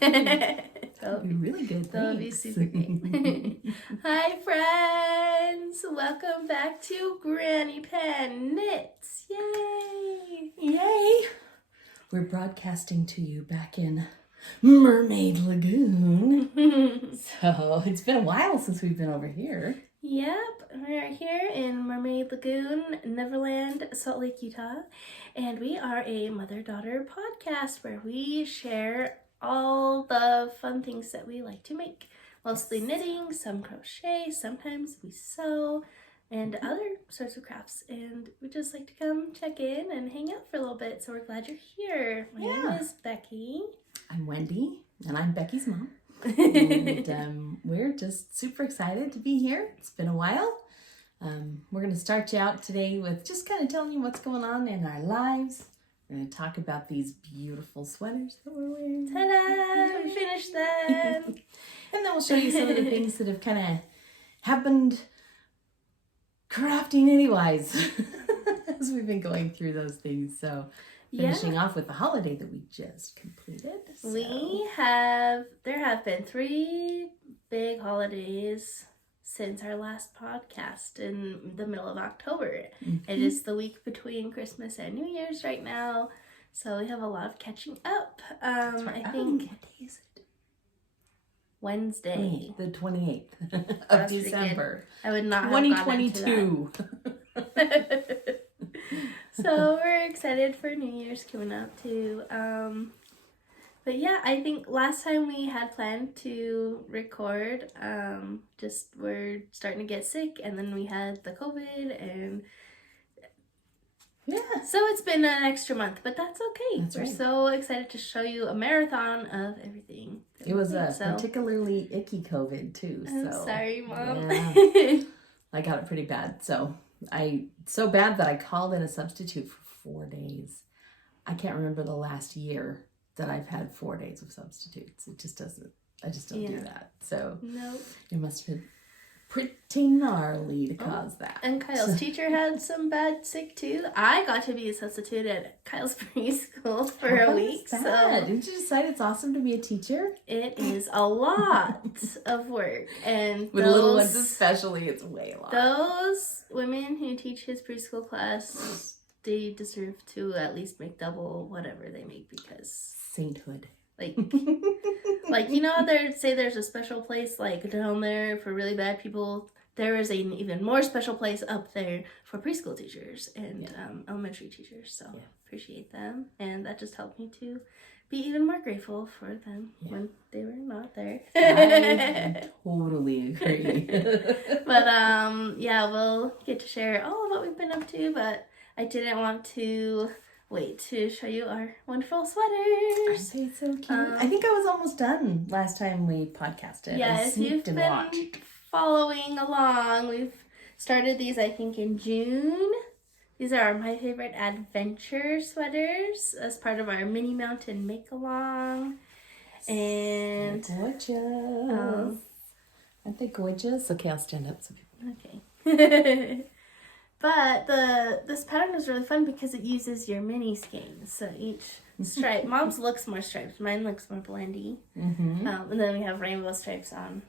That'll be really good. That'll be super great. Hi, friends. Welcome back to Granny Pen Knits. Yay! Yay! We're broadcasting to you back in Mermaid Lagoon. So it's been a while since we've been over here. Yep, we're here in Mermaid Lagoon, Neverland, Salt Lake, Utah. And we are a mother-daughter podcast where we share all the fun things that we like to make. Mostly knitting, some crochet, sometimes we sew, and other sorts of crafts. And we just like to come check in and hang out for a little bit. So we're glad you're here. My name is Becky. I'm Wendy, and I'm Becky's mom. And we're just super excited to be here. It's been a while. We're going to start you out today with just kind of telling you what's going on in our lives. We're going to talk about these beautiful sweaters that we're wearing. Ta-da! We finished them! And then we'll show you some of the things that have kind of happened crafty knitty-wise as we've been going through those things. So finishing off with the holiday that we just completed. So. There have been 3 big holidays since our last podcast in the middle of October. Mm-hmm. It is the week between Christmas and New Year's right now, so we have a lot of catching up. Right. I think, what day is it? Wednesday. The 28th of December. I would not have 2022. So we're excited for New Year's coming up too. But yeah, I think last time we had planned to record, just we're starting to get sick, and then we had the COVID, and so it's been an extra month, but that's okay. We're so excited to show you a marathon of everything. It was a particularly icky COVID too. I'm sorry, Mom. Yeah. I got it pretty bad. So bad that I called in a substitute for 4 days. I can't remember the last year that I've had 4 days of substitutes. It just doesn't. I just don't do that. So it must have been pretty gnarly to cause that. And Kyle's teacher had some bad sick too. I got to be a substitute at Kyle's preschool for a week. So didn't you decide it's awesome to be a teacher? It is a lot of work, and with little ones especially, it's way a lot. Those women who teach his preschool class, they deserve to at least make double whatever they make, because sainthood. Like you know, there's a special place like down there for really bad people. There is an even more special place up there for preschool teachers and elementary teachers. So appreciate them, and that just helped me to be even more grateful for them when they were not there. I totally agree. But we'll get to share all of what we've been up to, but I didn't want to wait to show you our wonderful sweaters. Aren't they so cute? I think I was almost done last time we podcasted. Yeah, if you've been following along, we've started these, I think, in June. These are my favorite adventure sweaters as part of our mini mountain make-along. And gorgeous. Aren't they gorgeous? Okay, I'll stand up so people. Okay. But this pattern is really fun because it uses your mini skeins. So each stripe, Mom's looks more striped, mine looks more blendy. Mm-hmm. And then we have rainbow stripes on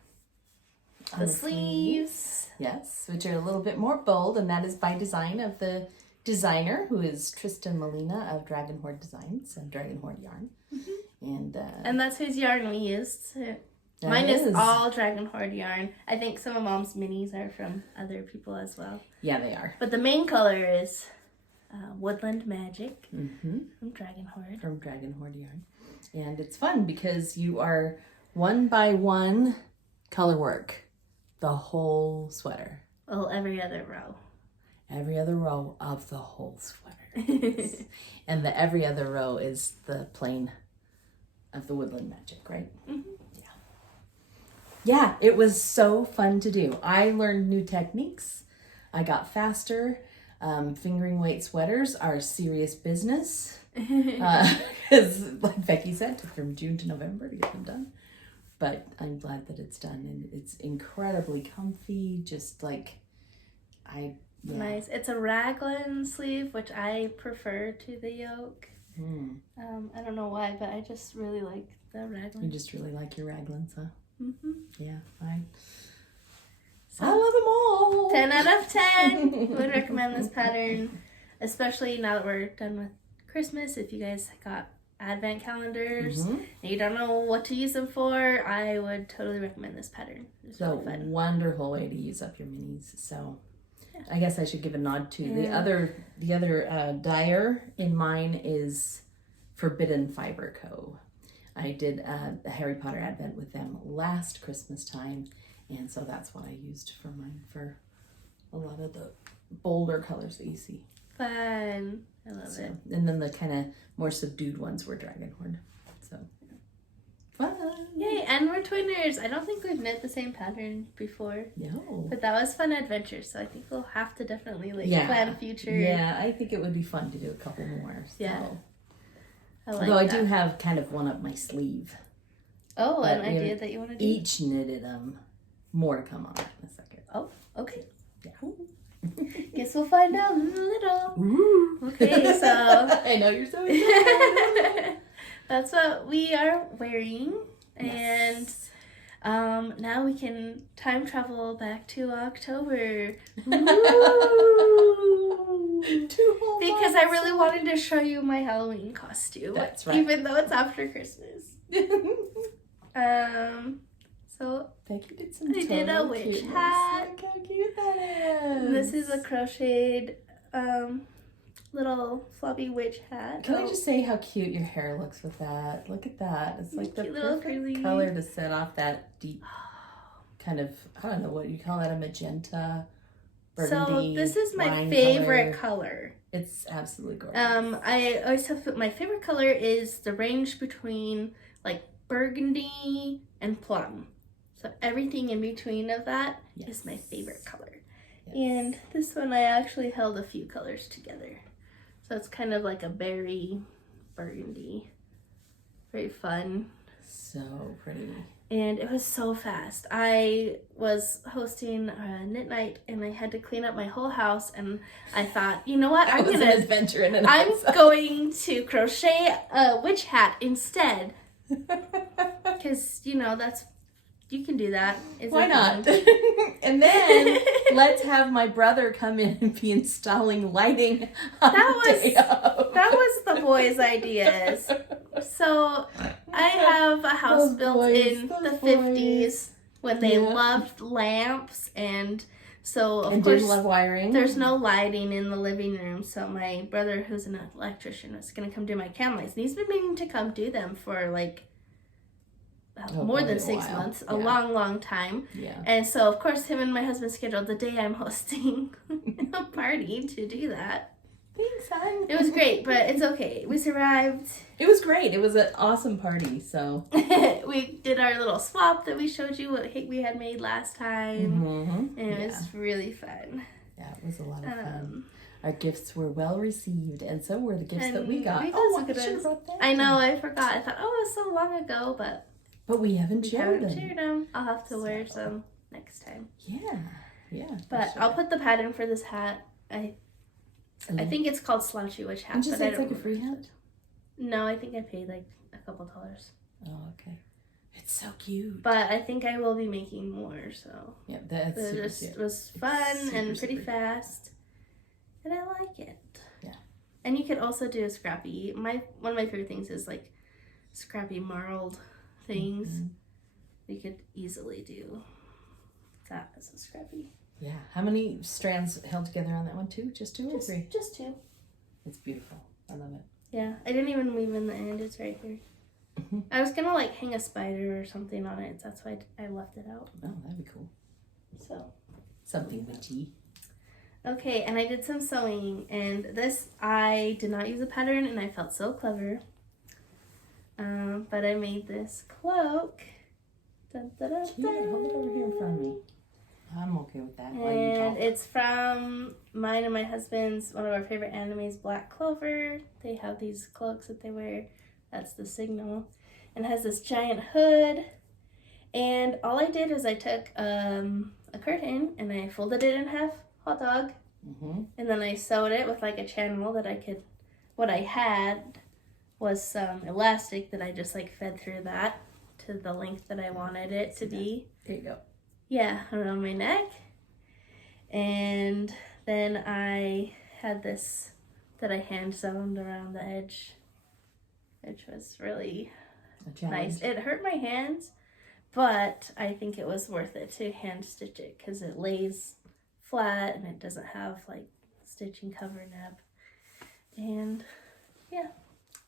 the sleeves. Yes, which are a little bit more bold, and that is by design of the designer, who is Trysten Molina of Dragon Horde Designs and Dragon Horde Yarn. Mm-hmm. And that's whose yarn we used. Mine is all Dragon Horde yarn. I think some of Mom's minis are from other people as well. Yeah, they are. But the main color is Woodland Magic from Dragon Horde. From Dragon Horde Yarn. And it's fun because you are one by one color work the whole sweater. Well, every other row. Every other row of the whole sweater. And the every other row is the plain of the Woodland Magic, right? Mm-hmm. Yeah, it was so fun to do. I learned new techniques. I got faster. Fingering weight sweaters are serious business. Because, like Becky said, it took from June to November to get them done. But I'm glad that it's done. And it's incredibly comfy. Just like, Nice. It's a raglan sleeve, which I prefer to the yoke. I don't know why, but I just really like The raglan. You just really like your raglans, huh? Mm-hmm. Yeah, I love them all. 10 out of 10. Would recommend this pattern, especially now that we're done with Christmas. If you guys got advent calendars and you don't know what to use them for, I would totally recommend this pattern. It's really fun. Wonderful way to use up your minis. So I guess I should give a nod to the other dyer in mine is Forbidden Fiber Co. I did the Harry Potter advent with them last Christmas time, and so that's what I used for mine for a lot of the bolder colors that you see. Fun. I love it. And then the kind of more subdued ones were Dragonhorn. So fun. Yay, and we're twinners. I don't think we've knit the same pattern before. No. But that was fun adventure, so I think we'll have to definitely plan future. Yeah, I think it would be fun to do a couple more. So. Yeah. Although I do have kind of one up my sleeve. Oh, an idea that you want to do? Each knitted them. More to come on that in a second. Oh, okay. Yeah. Guess we'll find out in a little. Ooh. Okay, so I know you're so excited. that's what we are wearing. Yes. And now we can time travel back to October. Because I really wanted to show you my Halloween costume. That's right. Even though it's after Christmas. So Becky did some I did a witch cuteness. hat. Look how cute that is. This is a crocheted little floppy witch hat. Can I just say how cute your hair looks with that? Look at that. It's like the Cute little perfect curly color to set off that deep kind of, I don't know what you call that, a magenta, burgundy. So this is my wine favorite color. It's absolutely gorgeous. I always have to put my favorite color is the range between like burgundy and plum. So everything in between of that is my favorite color. Yes. And this one I actually held a few colors together. So it's kind of like a berry burgundy. Very fun. So pretty. And it was so fast. I was hosting a knit night and I had to clean up my whole house, and I thought, you know what? An adventure in and of I'm itself. going to crochet a witch hat instead. Because, you know, you can do that. Why not? And then let's have my brother come in and be installing lighting on That was the boys' ideas. So I have a house built in the 50s when they loved lamps, and so of course didn't love wiring. There's no lighting in the living room. So my brother, who's an electrician, was gonna come do my cam lights, and he's been meaning to come do them for like more than 6 months, a long time. Yeah. And so of course him and my husband scheduled the day I'm hosting a party to do that. Thanks, hon. It was great, but it's okay. We survived. It was great. It was an awesome party. So we did our little swap that we showed you what we had made last time, and it was really fun. Yeah, it was a lot of fun. Our gifts were well received, and so were the gifts that we got. I should have brought that. I know, I forgot. I thought, it was so long ago, but we haven't shared them. I'll have to wear some next time. Yeah. But I'll put the pattern for this hat. I think it's called Slouchy Witch Hat. And just it's like a free hat? No, I think I paid like a couple dollars. Oh, okay. It's so cute. But I think I will be making more, so. Yeah, that's it just was fun and pretty fast. And I like it. Yeah. And you could also do a scrappy. One of my favorite things is like scrappy marled things. You could easily do that as a scrappy. Yeah. How many strands held together on that one? Two? Just two or three? Just two. It's beautiful. I love it. Yeah. I didn't even weave in the end. It's right here. I was gonna like hang a spider or something on it. That's why I left it out. Oh, that'd be cool. So. Something witchy. Okay, and I did some sewing, and this I did not use a pattern, and I felt so clever. But I made this cloak. Dun, dun, dun, Cute. Hold it over here in front of me. I'm okay with that. And it's from mine and my husband's, one of our favorite animes, Black Clover. They have these cloaks that they wear. That's the signal. And it has this giant hood. And all I did is I took a curtain and I folded it in half, hot dog. And then I sewed it with like a channel that I could, what I had was some elastic that I just like fed through that to the length that I wanted it to be. There you go. Yeah, around my neck. And then I had this that I hand sewn around the edge, which was really nice. It hurt my hands, but I think it was worth it to hand stitch it because it lays flat and it doesn't have like stitching cover nub. And yeah.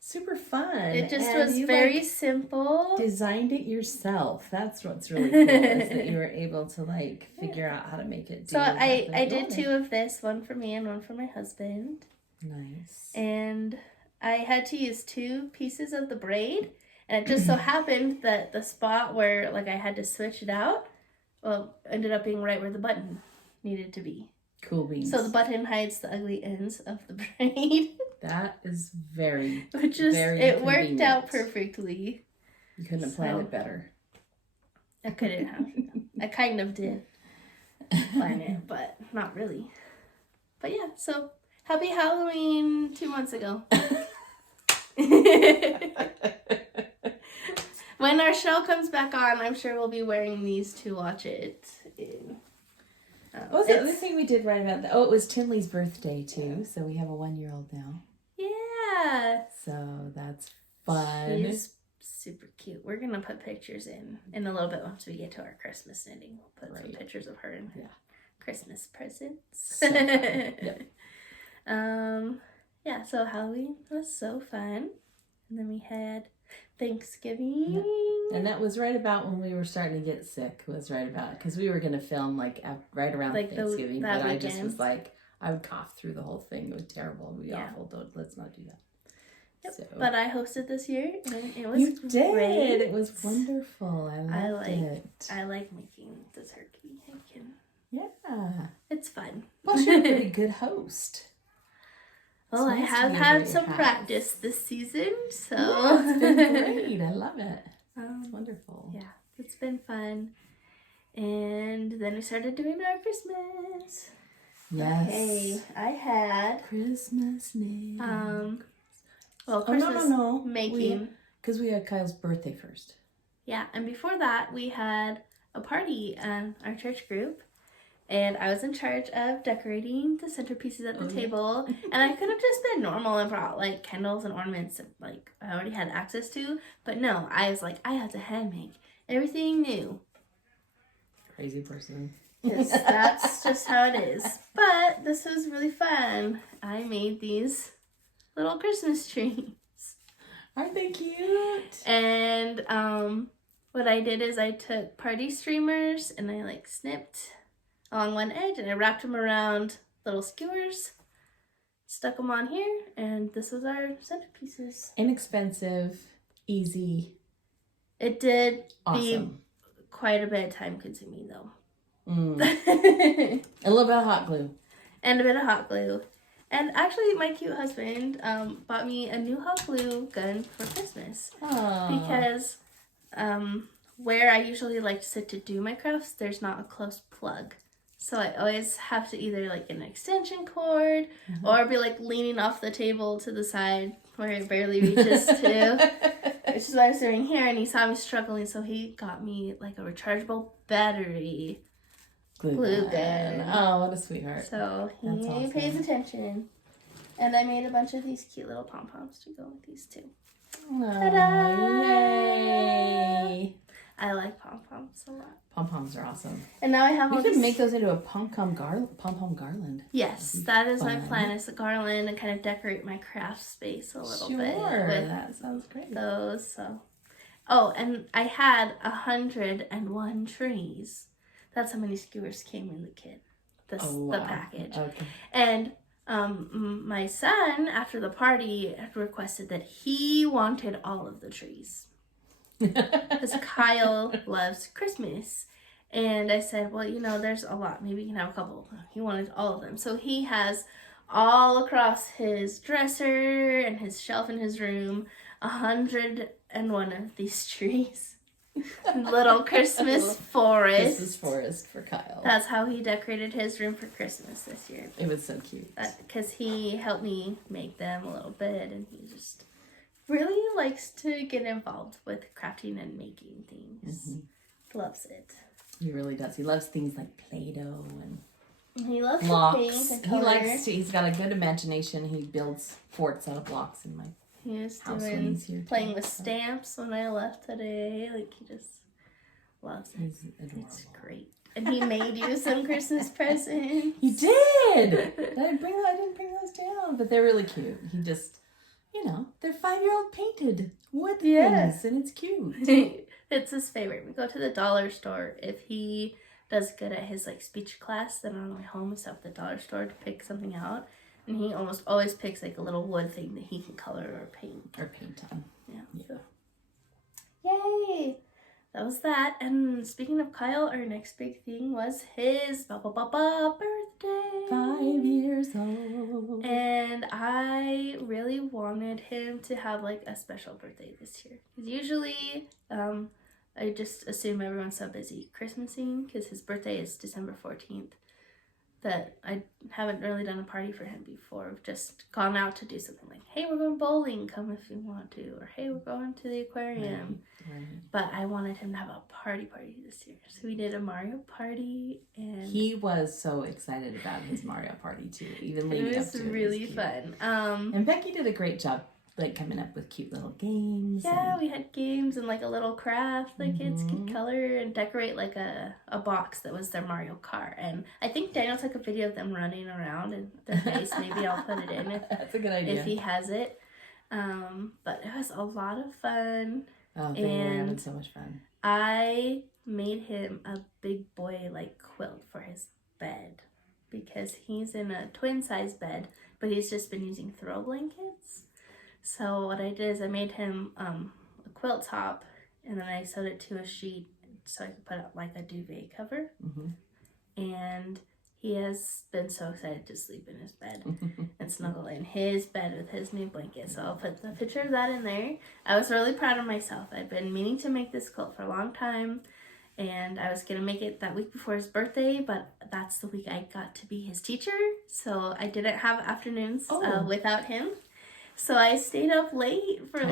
Super fun. It just was very simple. Designed it yourself. That's what's really cool is that you were able to like figure out how to make it do. So I did 2 of this, one for me and one for my husband. Nice. And I had to use 2 pieces of the braid, and it just so happened that the spot where like I had to switch it out, well, ended up being right where the button needed to be. Cool beans. So the button hides the ugly ends of the braid. That is very, it worked out perfectly. You couldn't have planned it better. I couldn't have. I kind of did plan it, but not really. But yeah, so happy Halloween 2 months ago. When our show comes back on, I'm sure we'll be wearing these to watch it. What was the other thing we did right about that? Oh, it was Tinley's birthday too, so we have a 1-year-old now. Yeah. So that's fun. She's super cute. We're gonna put pictures in a little bit once we get to our Christmas knitting. We'll put some pictures of her and her Christmas presents. So fun. Yep. Yeah, so Halloween was so fun. And then we had Thanksgiving. Yep. And that was right about when we were starting to get sick. Was right about because we were gonna film like right around like Thanksgiving, but weekend. I just was like, I would cough through the whole thing. It was terrible. It would be awful. Let's not do that. Yep. So. But I hosted this year, and it was You did. great. It was wonderful. I liked it. I like making the turkey. Yeah. It's fun. Well, you're a pretty good host. Well, I have had some practice this season, so yeah, it's been great. I love it. It's wonderful. Yeah, it's been fun. And then we started doing our Christmas. Yes. Okay, I had Christmas name. Well, Christmas no. making. Because we had Kyle's birthday first. Yeah, and before that, we had a party in our church group. And I was in charge of decorating the centerpieces at the table. And I could have just been normal and brought like candles and ornaments that like I already had access to. But no, I was like, I had to hand make everything new. Crazy person. Yes, that's just how it is. But this was really fun. I made these little Christmas trees. Aren't they cute? And what I did is I took party streamers and I like snipped along one edge and I wrapped them around little skewers, stuck them on here, and this was our centerpieces. Inexpensive, easy. It did awesome. Be quite a bit time consuming though. A little bit of hot glue. And a bit of hot glue. And actually my cute husband bought me a new hot glue gun for Christmas. Aww. Because where I usually like to sit to do my crafts, there's not a close plug. So I always have to either like get an extension cord or be like leaning off the table to the side where it barely reaches to. Which is what I was doing here, and he saw me struggling, so he got me like a rechargeable battery glue gun. Oh, what a sweetheart. So he awesome. pays attention. And I made a bunch of these cute little pom-poms to go with these too. Ta-da! Yay! I like pom-poms a lot. Pom-poms are awesome. And now I have all these... make those into a pom-pom garland. Yes, that is my plan, is a garland and kind of decorate my craft space a little bit. Sure, that sounds great. Those, so. Oh, and I had 101 trees. That's how many skewers came in the kit. The package. Okay. And my son, after the party, requested that he wanted all of the trees. Because Kyle loves Christmas. And I said, well, you know, there's a lot. Maybe you can have a couple. He wanted all of them. So he has all across his dresser and his shelf in his room, 101 of these trees. Little Christmas forest. Christmas forest for Kyle. That's how he decorated his room for Christmas this year. It was so cute. Because he helped me make them a little bit, and he just really likes to get involved with crafting and making things. Loves it. He really does. He loves things like Play-Doh and he loves blocks. To paint and color. He's got a good imagination. He builds forts out of blocks in my He was house when he's here. playing with stamps when I left today. Like, he just loves it. He's adorable. It's great. And he made you some Christmas presents. He did! I didn't bring those down, but they're really cute. He just, they're 5-year-old painted wood things, and it's cute. It's his favorite. We go to the dollar store. If he does good at his, speech class, then on the way home we stop at the dollar store to pick something out. And he almost always picks, a little wood thing that he can color or paint. Or paint on. Yeah. So. Yay! That was that. And speaking of Kyle, our next big thing was his birthday. 5 years old. And I really wanted him to have a special birthday this year. Because usually, I just assume everyone's so busy Christmasing because his birthday is December 14th. That I haven't really done a party for him before. I've just gone out to do something like, hey, we're going bowling, come if you want to. Or, hey, we're going to the aquarium. Right. But I wanted him to have a party this year. So we did a Mario party. And he was so excited about his Mario party, too. Even leading up to it. It was really fun. And Becky did a great job, coming up with cute little games. Yeah, we had games and, a little craft the kids could color and decorate, a box that was their Mario Kart. And I think Daniel took a video of them running around in their face. Maybe I'll put it in That's a good idea. If he has it. But it was a lot of fun. Oh, they were having so much fun. I made him a big boy, quilt for his bed. Because he's in a twin-size bed, but he's just been using throw blankets. So what I did is I made him a quilt top, and then I sewed it to a sheet so I could put up a duvet cover. And he has been so excited to sleep in his bed and snuggle in his bed with his new blanket. So I'll put the picture of that in there. I was really proud of myself. I've been meaning to make this quilt for a long time, and I was going to make it that week before his birthday, but that's the week I got to be his teacher. So I didn't have afternoons without him. So I stayed up late for a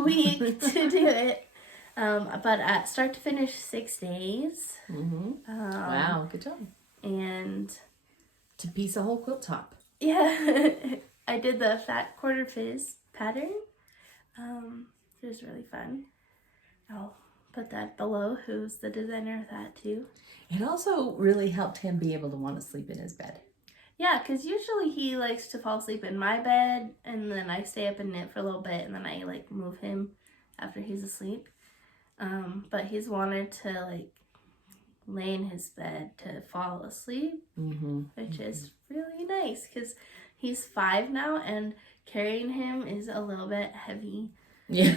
week to do it. But at start to finish 6 days. Wow, good job. And to piece a whole quilt top. Yeah. I did the fat quarter Fizz pattern. It was really fun. I'll put that below, who's the designer of that too. It also really helped him be able to want to sleep in his bed. Yeah, because usually he likes to fall asleep in my bed, and then I stay up and knit for a little bit, and then I, move him after he's asleep. But he's wanted to, lay in his bed to fall asleep, which is really nice, because he's 5 now, and carrying him is a little bit heavy. Yeah.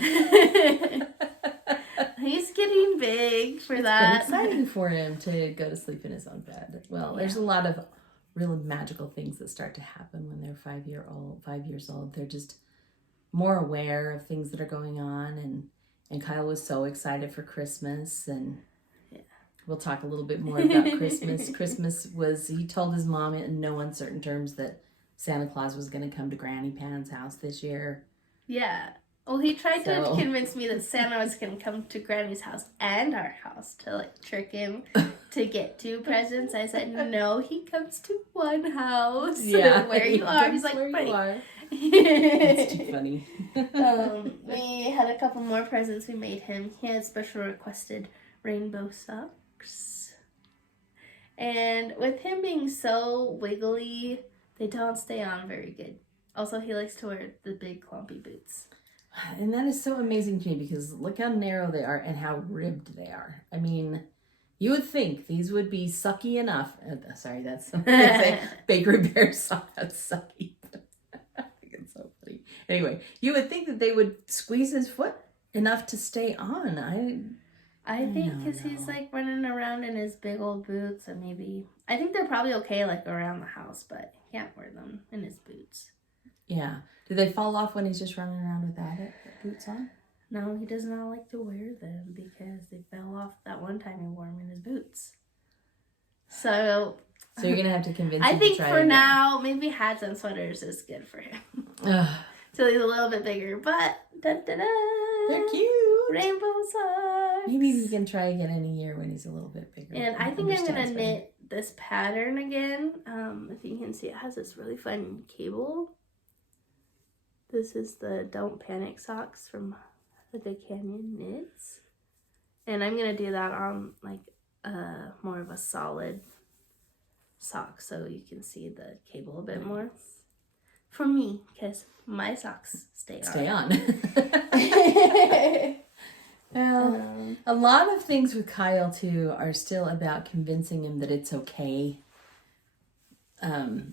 He's getting big for that. It's exciting for him to go to sleep in his own bed. Well, there's a lot of really magical things that start to happen when they're 5 years old. They're just more aware of things that are going on, and Kyle was so excited for Christmas, and we'll talk a little bit more about Christmas. He told his mom in no uncertain terms that Santa Claus was going to come to Granny Pan's house this year. Yeah. Well, he tried to convince me that Santa was going to come to Granny's house and our house to, trick him to get 2 presents. I said, no, he comes to one house. Yeah. Where you are. He's like, where funny. You are. It's too funny. We had a couple more presents we made him. He had special requested rainbow socks. And with him being so wiggly, they don't stay on very good. Also, he likes to wear the big clumpy boots. And that is so amazing to me because look how narrow they are and how ribbed they are. I mean, you would think these would be sucky enough. Sorry, that's Bakery Bear socks. That's sucky. I think it's so funny. Anyway, you would think that they would squeeze his foot enough to stay on. I think because he's running around in his big old boots, and I think they're probably okay around the house, but he can't wear them in his boots. Yeah. Do they fall off when he's just running around without boots on? No, he does not like to wear them because they fell off that one time he wore them in his boots. So you're going to have to convince him I think to try for again. now, maybe hats and sweaters is good for him. So he's a little bit bigger, but Dun, dun, dun. They're cute. Rainbow socks. Maybe we can try again in a year when he's a little bit bigger. And I think I'm going to knit this pattern again. If you can see, it has this really fun cable. This is the Don't Panic socks from Hygge Canyon Knits. And I'm going to do that on like more of a solid sock so you can see the cable a bit more. For me, because my socks stay on. Well, a lot of things with Kyle too are still about convincing him that it's okay.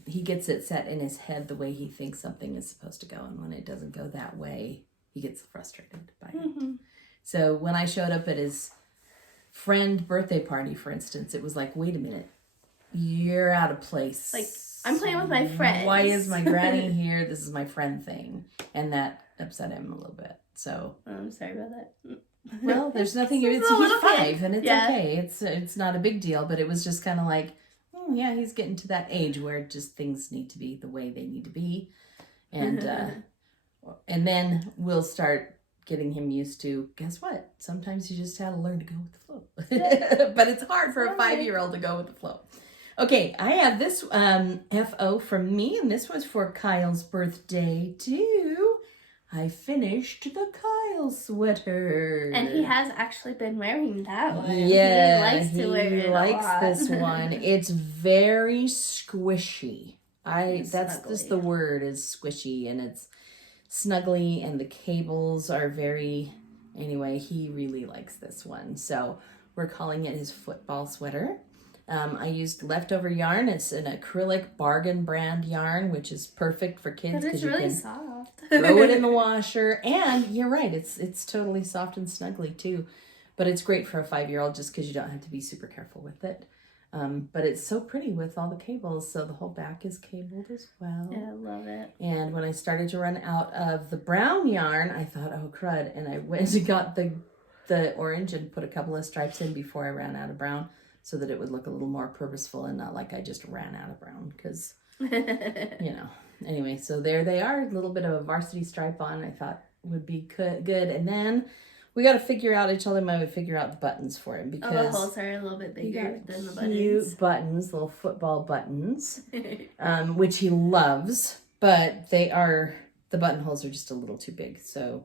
He gets it set in his head the way he thinks something is supposed to go, and when it doesn't go that way, he gets frustrated by it. So when I showed up at his friend birthday party, for instance, it was like, wait a minute, you're out of place. Like, I'm playing with my friends. Why is my granny here? This is my friend thing. And that upset him a little bit. So I'm sorry about that. Well, there's nothing. He's 5, and it's okay. It's not a big deal. But it was just kind of like, oh yeah, he's getting to that age where just things need to be the way they need to be, and then we'll start getting him used to. Guess what? Sometimes you just have to learn to go with the flow. But it's hard for a 5-year-old to go with the flow. Okay, I have this FO from me, and this was for Kyle's birthday too. I finished the Kyle sweater. And he has actually been wearing that one. Yeah, he likes to wear it a lot. He likes this one. It's very squishy. That's just the word, is squishy, and it's snuggly, and the cables are very, anyway, he really likes this one. So we're calling it his football sweater. I used leftover yarn. It's an acrylic bargain brand yarn, which is perfect for kids because it's really soft. Throw it in the washer, and you're right, it's totally soft and snuggly too. But it's great for a 5-year-old just because you don't have to be super careful with it. But it's so pretty with all the cables, so the whole back is cabled as well. Yeah, I love it. And when I started to run out of the brown yarn, I thought, oh crud, and I went and got the orange and put a couple of stripes in before I ran out of brown, so that it would look a little more purposeful and not like I just ran out of brown, because, Anyway, so there they are, a little bit of a varsity stripe on, I thought would be good. And then we got to figure out, I told him I would figure out the buttons for him, because the holes are a little bit bigger than the buttons. Cute buttons, little football buttons, which he loves, but the buttonholes are just a little too big, so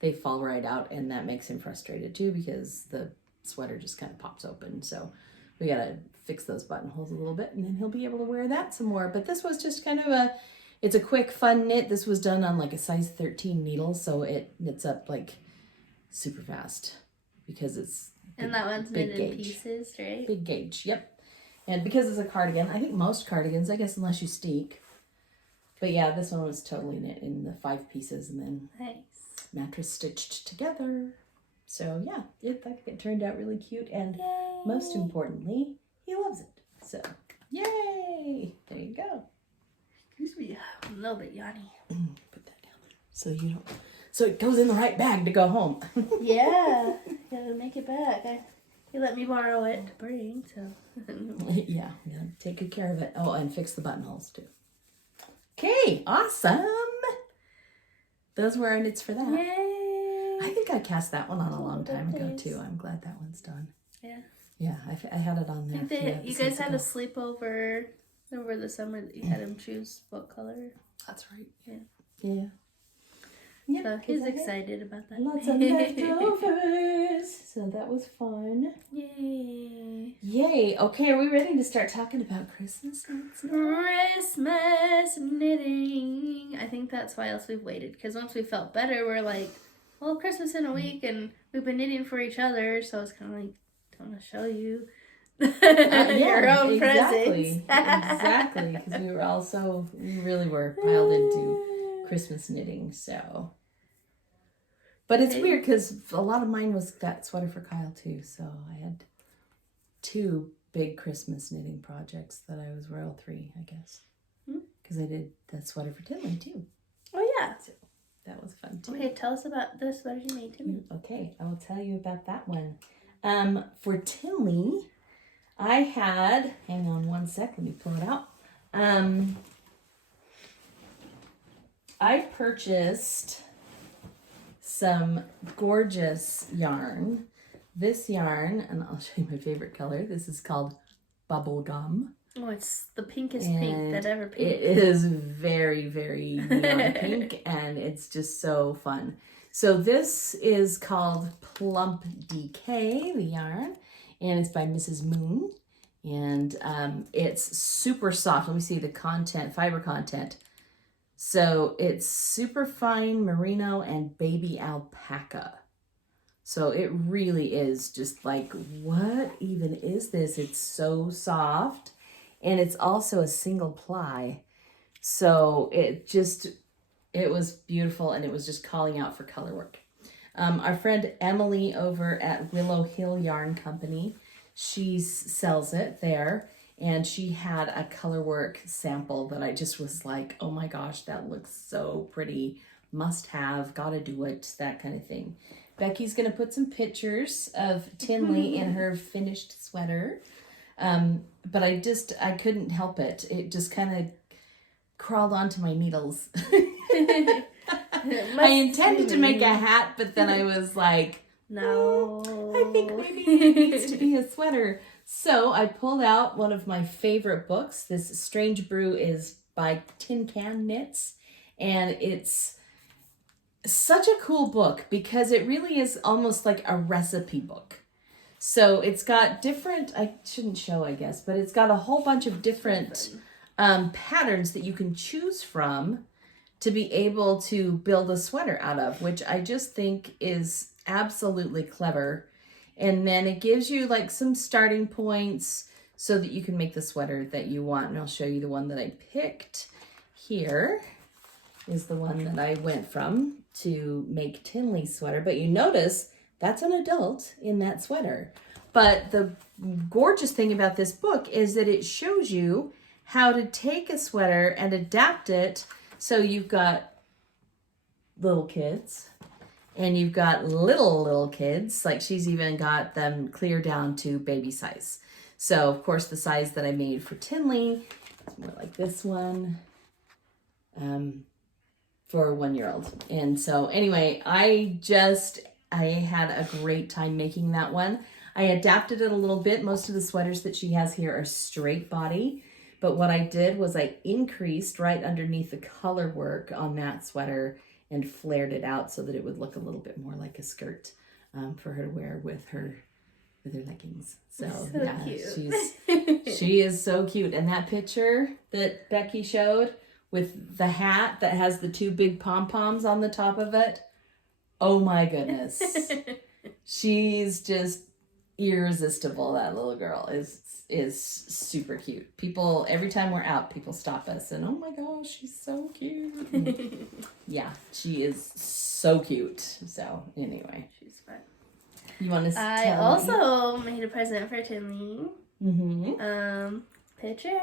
they fall right out, and that makes him frustrated too, because the sweater just kind of pops open. So we got to fix those buttonholes a little bit, and then he'll be able to wear that some more. But this was just kind of it's a quick, fun knit. This was done on like a size 13 needle, so it knits up like super fast because it's big, and that one's knit in pieces, right? Big gauge, yep. And because it's a cardigan, I think most cardigans, I guess unless you steek. But yeah, this one was totally knit in the 5 pieces and then mattress stitched together. So yeah, it turned out really cute, and most importantly, he loves it. So yay! There you go. Excuse me, I'm a little bit yawny. Put that down there so it goes in the right bag to go home. Yeah, gotta make it back. You let me borrow it to bring, so. Yeah, take good care of it. Oh, and fix the buttonholes too. Okay, awesome. Those were our knits for that. Yay! I think I cast that one on a long time ago too. I'm glad that one's done. Yeah. Yeah, I had it on there. I think you guys had a sleepover over the summer that you had him choose what color. That's right. Yeah. Yep, So he's excited about that. Lots of leftovers. So that was fun. Yay. Yay. Okay, are we ready to start talking about Christmas knits now? Christmas knitting. I think that's why else we've waited. Because once we felt better, we're like, well, Christmas in a week, and we've been knitting for each other. So it's kind of like, I want to show you your own presents. Exactly. Because we really were piled into Christmas knitting. So. But it's weird because a lot of mine was that sweater for Kyle too. So I had 2 big Christmas knitting projects that I was royal 3, I guess. Because I did that sweater for Tinley too. Oh yeah. So that was fun too. Okay, tell us about the sweater you made Tinley. Okay, I will tell you about that one. For Tinley, I had, hang on one sec, let me pull it out. I purchased some gorgeous yarn. This yarn, and I'll show you my favorite color. This is called Bubblegum. Oh, it's the pinkest pink that ever pink. It is very, very neon pink, and it's just so fun. So this is called Plump DK, the yarn, and it's by Mrs. Moon. And it's super soft. Let me see the content, fiber content. So it's super fine merino and baby alpaca. So it really is just like, what even is this? It's so soft. And it's also a single ply. So it was beautiful, and it was just calling out for color work. Our friend Emily over at Willow Hill Yarn Company, she sells it there, and she had a color work sample that I just was like, oh my gosh, that looks so pretty. Must have, gotta do it, that kind of thing. Becky's gonna put some pictures of Tinley in her finished sweater. But I couldn't help it. It just kind of crawled onto my needles. I intended to make a hat, but then I was like, no, I think maybe it needs to be a sweater. So I pulled out one of my favorite books. This Strange Brew is by Tin Can Knits, and it's such a cool book because it really is almost like a recipe book. So it's got different, I shouldn't show, I guess, but it's got a whole bunch of different patterns that you can choose from to be able to build a sweater out of, which I just think is absolutely clever. And then it gives you like some starting points so that you can make the sweater that you want. And I'll show you the one that I picked. Here is the one that I went from to make Tinley's sweater. But you notice that's an adult in that sweater. But the gorgeous thing about this book is that it shows you how to take a sweater and adapt it. So you've got little kids and you've got little kids. Like she's even got them clear down to baby size. So of course the size that I made for Tinley is more like this one. For a 1-year-old. And so anyway, I had a great time making that one. I adapted it a little bit. Most of the sweaters that she has here are straight body. But what I did was I increased right underneath the color work on that sweater and flared it out so that it would look a little bit more like a skirt for her to wear with her leggings. So yeah, cute. she is so cute. And that picture that Becky showed with the hat that has the 2 big pom-poms on the top of it. Oh my goodness. She's just irresistible. That little girl is super cute. People, every time we're out, people stop us and, oh my gosh, she's so cute. And yeah, she is so cute. So anyway. She's fun. You want to tell I also made a present for Tinley. Picture.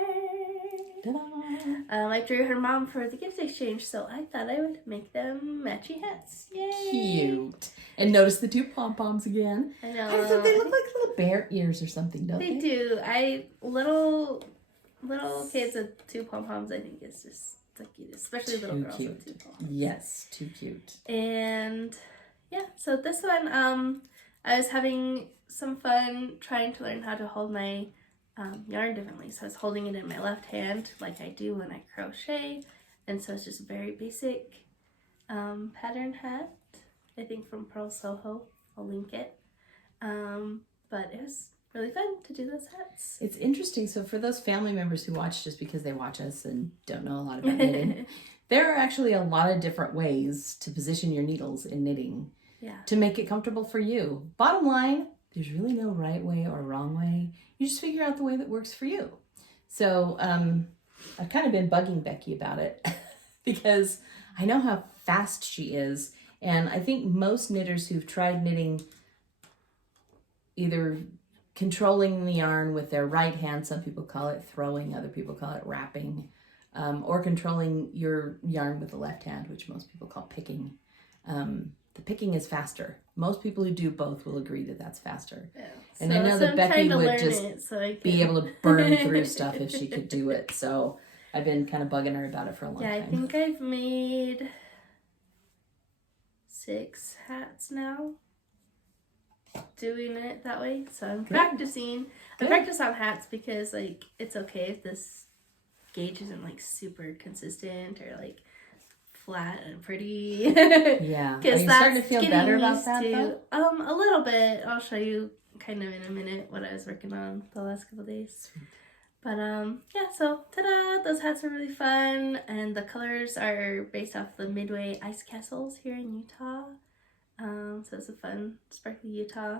I drew her mom for the gift exchange, so I thought I would make them matchy hats. Yay! Cute. And notice the 2 pom-poms again. I know. I thought they look like little bear ears or something, don't they? They do. Little kids with 2 pom-poms, I think it's just so cute, especially little girls with 2 pom-poms. Yes, too cute. And yeah, so this one, I was having some fun trying to learn how to hold my yarn differently. So I was holding it in my left hand like I do when I crochet, and so it's just a very basic pattern hat, I think from Purl Soho. I'll link it. But it was really fun to do those hats. It's interesting. So for those family members who watch just because they watch us and don't know a lot about knitting, there are actually a lot of different ways to position your needles in knitting to make it comfortable for you. Bottom line, there's really no right way or wrong way. You just figure out the way that works for you. So I've kind of been bugging Becky about it because I know how fast she is. And I think most knitters who've tried knitting, either controlling the yarn with their right hand, some people call it throwing, other people call it wrapping, or controlling your yarn with the left hand, which most people call picking. The picking is faster. Most people who do both will agree that that's faster. Yeah. And I know that Becky would just be able to burn through stuff if she could do it. So I've been kind of bugging her about it for a long time. Yeah, I think I've made 6 hats now. Doing it that way. So I'm practicing. I practice on hats because, like, it's okay if this gauge isn't, like, super consistent or, like, flat and pretty. Yeah. Are you starting to feel better about that, though? A little bit. I'll show you kind of in a minute what I was working on the last couple days. But, yeah, so, ta-da! Those hats are really fun. And the colors are based off the Midway Ice Castles here in Utah. So it's a fun, sparkly Utah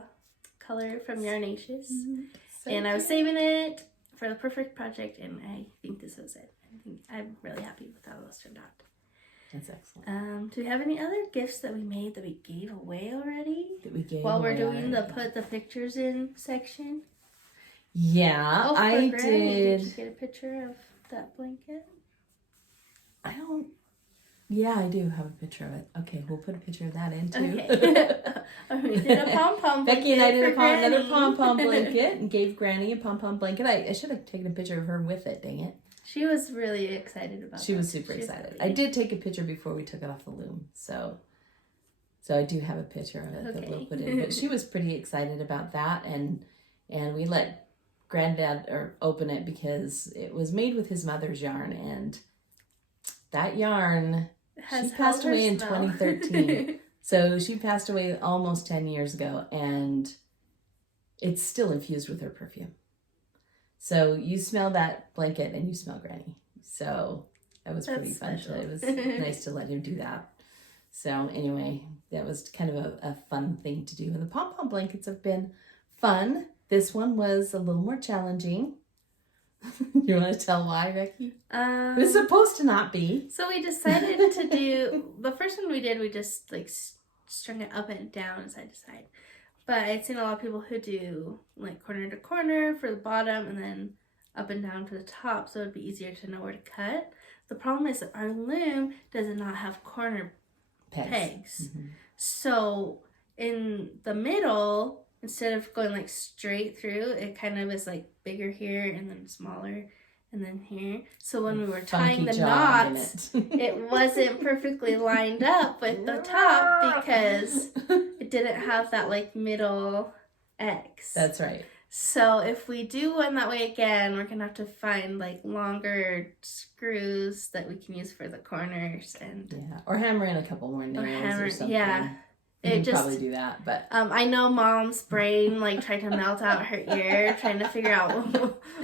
color from Yarnaceous. Mm-hmm. So and I was saving it for the perfect project, and I think this was it. I'm really happy with how those turned out. That's excellent. Do we have any other gifts that we made that we gave away already? That we gave While away we're doing already. the put the pictures in section? Yeah, I Granny, did. Did you get a picture of that blanket? I don't. Yeah, I do have a picture of it. Okay, we'll put a picture of that in too. Okay. We did a pom pom blanket. Becky and I did another Granny. pom pom blanket and gave Granny a pom pom blanket. I should have taken a picture of her with it. Dang it. She was really excited about it. She was super excited. I did take a picture before we took it off the loom, so I do have a picture of it that we'll put in. But she was pretty excited about that, and we let Granddad open it because it was made with his mother's yarn, and that yarn, she passed away in 2013. So she passed away almost 10 years ago, and it's still infused with her perfume. So you smell that blanket and you smell Granny. So that was pretty fun. It was nice to let him do that. So anyway, that was kind of a fun thing to do. And the pom-pom blankets have been fun. This one was a little more challenging. You want to tell why, Becky? It was supposed to not be. So we decided to do, the first one we did, we just like strung it up and down and side to side. But I've seen a lot of people who do like corner to corner for the bottom and then up and down for the top, so it'd be easier to know where to cut. The problem is that our loom does not have corner pegs. Mm-hmm. So in the middle, instead of going like straight through, it kind of is like bigger here and then smaller and then here. So when we were tying the knots, it wasn't perfectly lined up with the top because it didn't have that like middle X. That's right. So if we do one that way again, we're going to have to find like longer screws that we can use for the corners. And or hammer in a couple more nails or something. Yeah. You can probably do that, but I know Mom's brain like tried to melt out her ear trying to figure out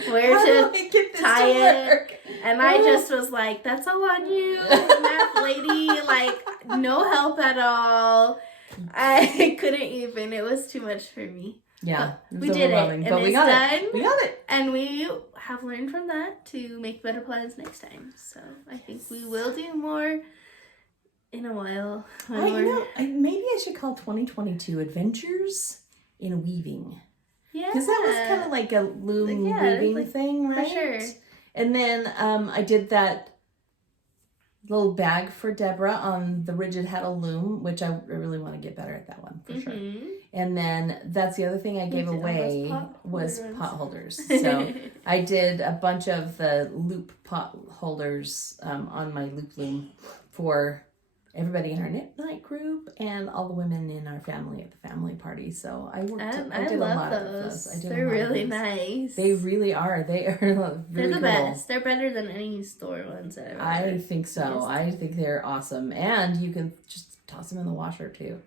where to tie it, and I just was like, "That's all on you, math lady." Like no help at all. I couldn't even. It was too much for me. Yeah, we did it, and but we got it. We got it, and we have learned from that to make better plans next time. So I think we will do more. In a while. Maybe I should call 2022 Adventures in Weaving. Yeah. Because that was kind of like a loom weaving thing, right? For sure. And then I did that little bag for Deborah on the rigid heddle loom, which I really want to get better at that one, for sure. And then that's the other thing I gave away was pot holders. So I did a bunch of the loop pot holders on my loop loom for everybody in our knit night group and all the women in our family at the family party. So I did love a lot those. of those. They're really nice. They really are. They are really They're the cool. best. They're better than any store ones that I've ever I think so. I think they're awesome. And you can just toss them in the washer too.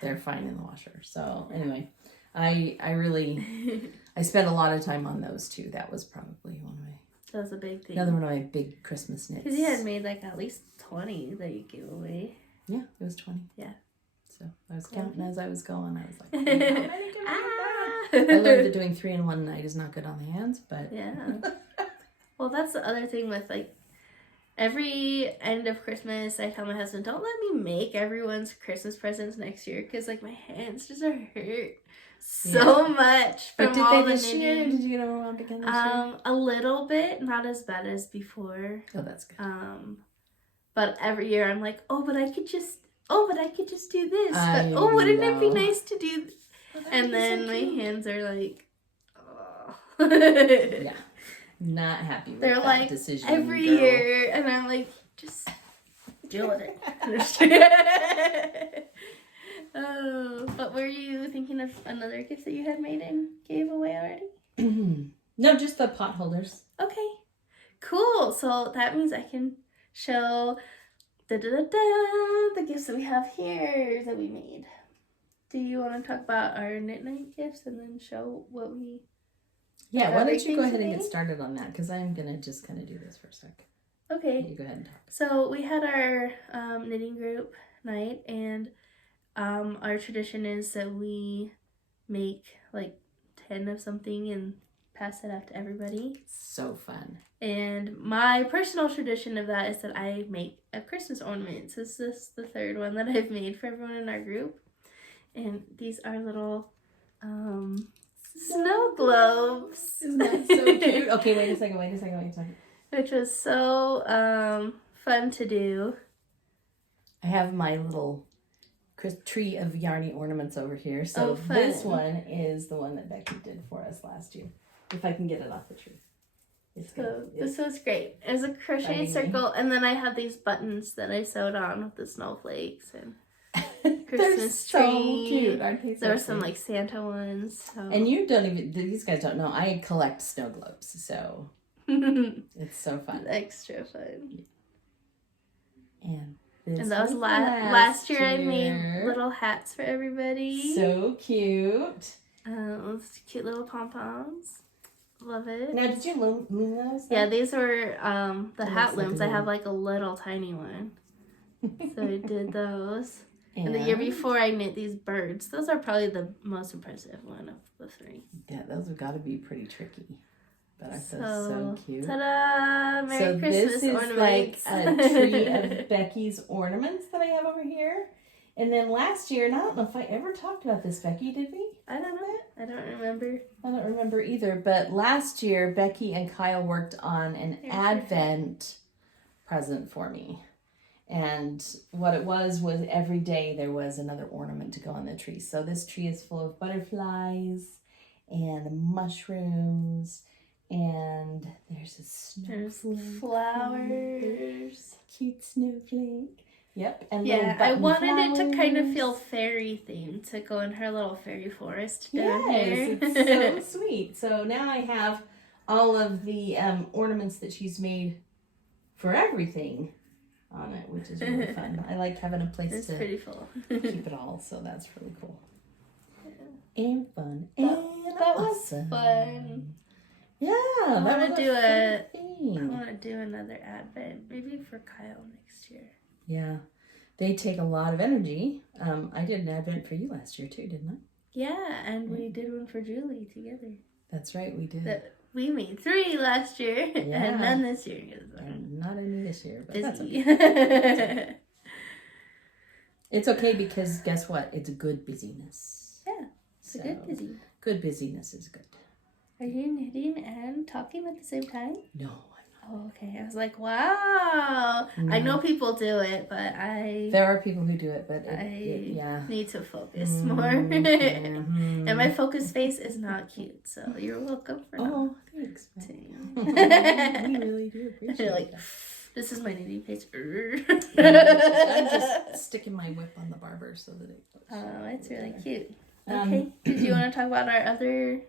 They're fine in the washer. So anyway, I really, I spent a lot of time on those too. That was probably one of my... That was a big thing. Another one of my big Christmas knits. Because you had made like at least 20 that you gave away. Yeah, it was 20. Yeah. So I was counting as I was going. I was like, how many can I get? I learned that doing 3 in one night is not good on the hands, but... Yeah. Well, that's the other thing with like every end of Christmas, I tell my husband, don't let me make everyone's Christmas presents next year because like my hands just are hurt so much from but all the this knitting. year? Did you get overwhelmed again this year? A little bit, not as bad as before. Oh, that's good. But every year I'm like, but I could just do this. But wouldn't it be nice to do this? And then my hands are like, oh. Yeah. Not happy with They're that like decision. every girl. year, and I'm like, just deal with it. another gift that you had made and gave away already? No, just the pot holders. Okay. Cool. So that means I can show the gifts that we have here that we made. Do you want to talk about our knit night gifts and then show what we... Yeah, why don't you go ahead and get started on that, because I'm going to just kind of do this for a sec. Okay. You go ahead and talk. So we had our knitting group night, and our tradition is that we make like 10 of something and pass it out to everybody. So fun. And my personal tradition of that is that I make a Christmas ornament. So this is the third one that I've made for everyone in our group. And these are little snow globes. Isn't that so cute? Okay, wait a second. Which was so fun to do. I have my little tree of yarny ornaments over here. So this one is the one that Becky did for us last year. If I can get it off the tree. This was great. It was a crocheted circle, and then I have these buttons that I sewed on with the snowflakes and Christmas tree. So cute, aren't they? There were some like Santa ones. So. And you don't even, these guys don't know, I collect snow globes, so it's so fun. Extra fun. And that was last year. I made little hats for everybody. So cute. Those cute little pom-poms. Love it. Now, did you loom those? Yeah, these were the hat looms. I have like a little tiny one. So I did those. And the year before I knit these birds. Those are probably the most impressive one of the three. Yeah, those have got to be pretty tricky. But I so cute. Ta-da! Merry Christmas ornaments. This is like a tree of Becky's ornaments that I have over here. And then last year, and I don't know if I ever talked about this, Becky, did we? I don't know. I don't remember. I don't remember either. But last year, Becky and Kyle worked on an Advent present for me. And what it was every day there was another ornament to go on the tree. So this tree is full of butterflies and mushrooms. And there's a snowflake. Flowers. Cute snowflake. Yep. And yeah, I wanted it to kind of feel fairy themed to go in her little fairy forest down here. It's so sweet. So now I have all of the ornaments that she's made for everything on it, which is really fun. I like having a place to pretty full. keep it all, so that's really cool. And fun. That was fun. Yeah, I want to do another Advent, maybe for Kyle next year. Yeah, they take a lot of energy. I did an Advent for you last year too, didn't I? Yeah, and we did one for Julie together. That's right, we did. We made 3 last year, and none this year. Not any this year, but busy. That's okay. It's okay because guess what? It's good busyness. Yeah, it's a good busy. Good busyness is good. Are you knitting and talking at the same time? No. Oh, okay. I was like, wow. No. I know people do it, but There are people who do it, but I need to focus more. And my focus face is not cute, so you're welcome for not. Thanks. We really do appreciate you're like, this is my knitting page. I'm just sticking my whip on the barber so that it looks it's really cute. Okay. Did you want to talk about our other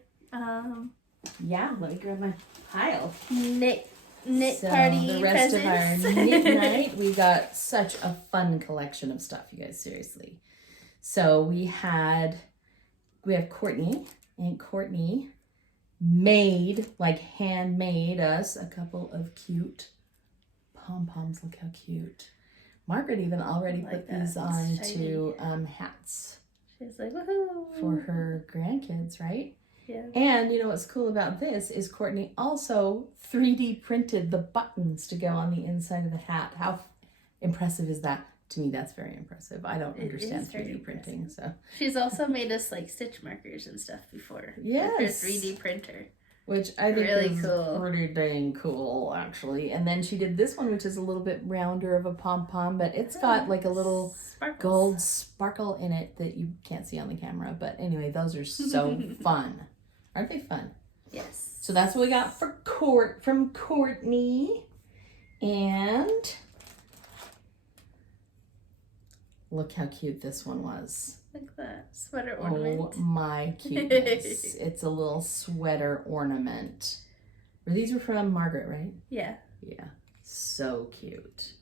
yeah, let me grab my pile. Knit party the rest presents. Of our knit night, we got such a fun collection of stuff, you guys, seriously. So we have Courtney, and Courtney handmade us a couple of cute pom-poms. Look how cute. Margaret even already put these on to hats. She's like, woohoo! For her grandkids, right? Yeah. And you know what's cool about this is Courtney also 3D printed the buttons to go on the inside of the hat. How impressive is that? To me, that's very impressive. I don't understand 3D printing, so. She's also made us like stitch markers and stuff before. Yes. With her 3D printer. Which I think really is cool. Pretty dang cool, actually. And then she did this one, which is a little bit rounder of a pom-pom, but it's got like a little gold sparkle in it that you can't see on the camera. But anyway, those are so fun. Aren't they fun? Yes. So that's what we got from Courtney. And Look how cute this one was. Like that sweater ornament. Oh my cuteness. It's a little sweater ornament. These were from Margaret, right? Yeah. Yeah. So cute.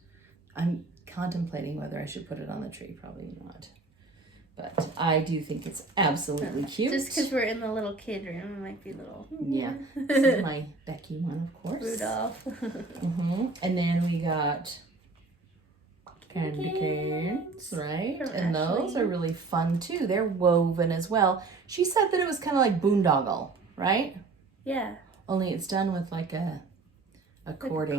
I'm contemplating whether I should put it on the tree. Probably not. But I do think it's absolutely cute. Just because we're in the little kid room, it might be a little... Yeah. This is my Becky one, of course. Rudolph. And then we got candy canes, right? And those are really fun, too. They're woven as well. She said that it was kind of like boondoggle, right? Yeah. Only it's done with like a cording,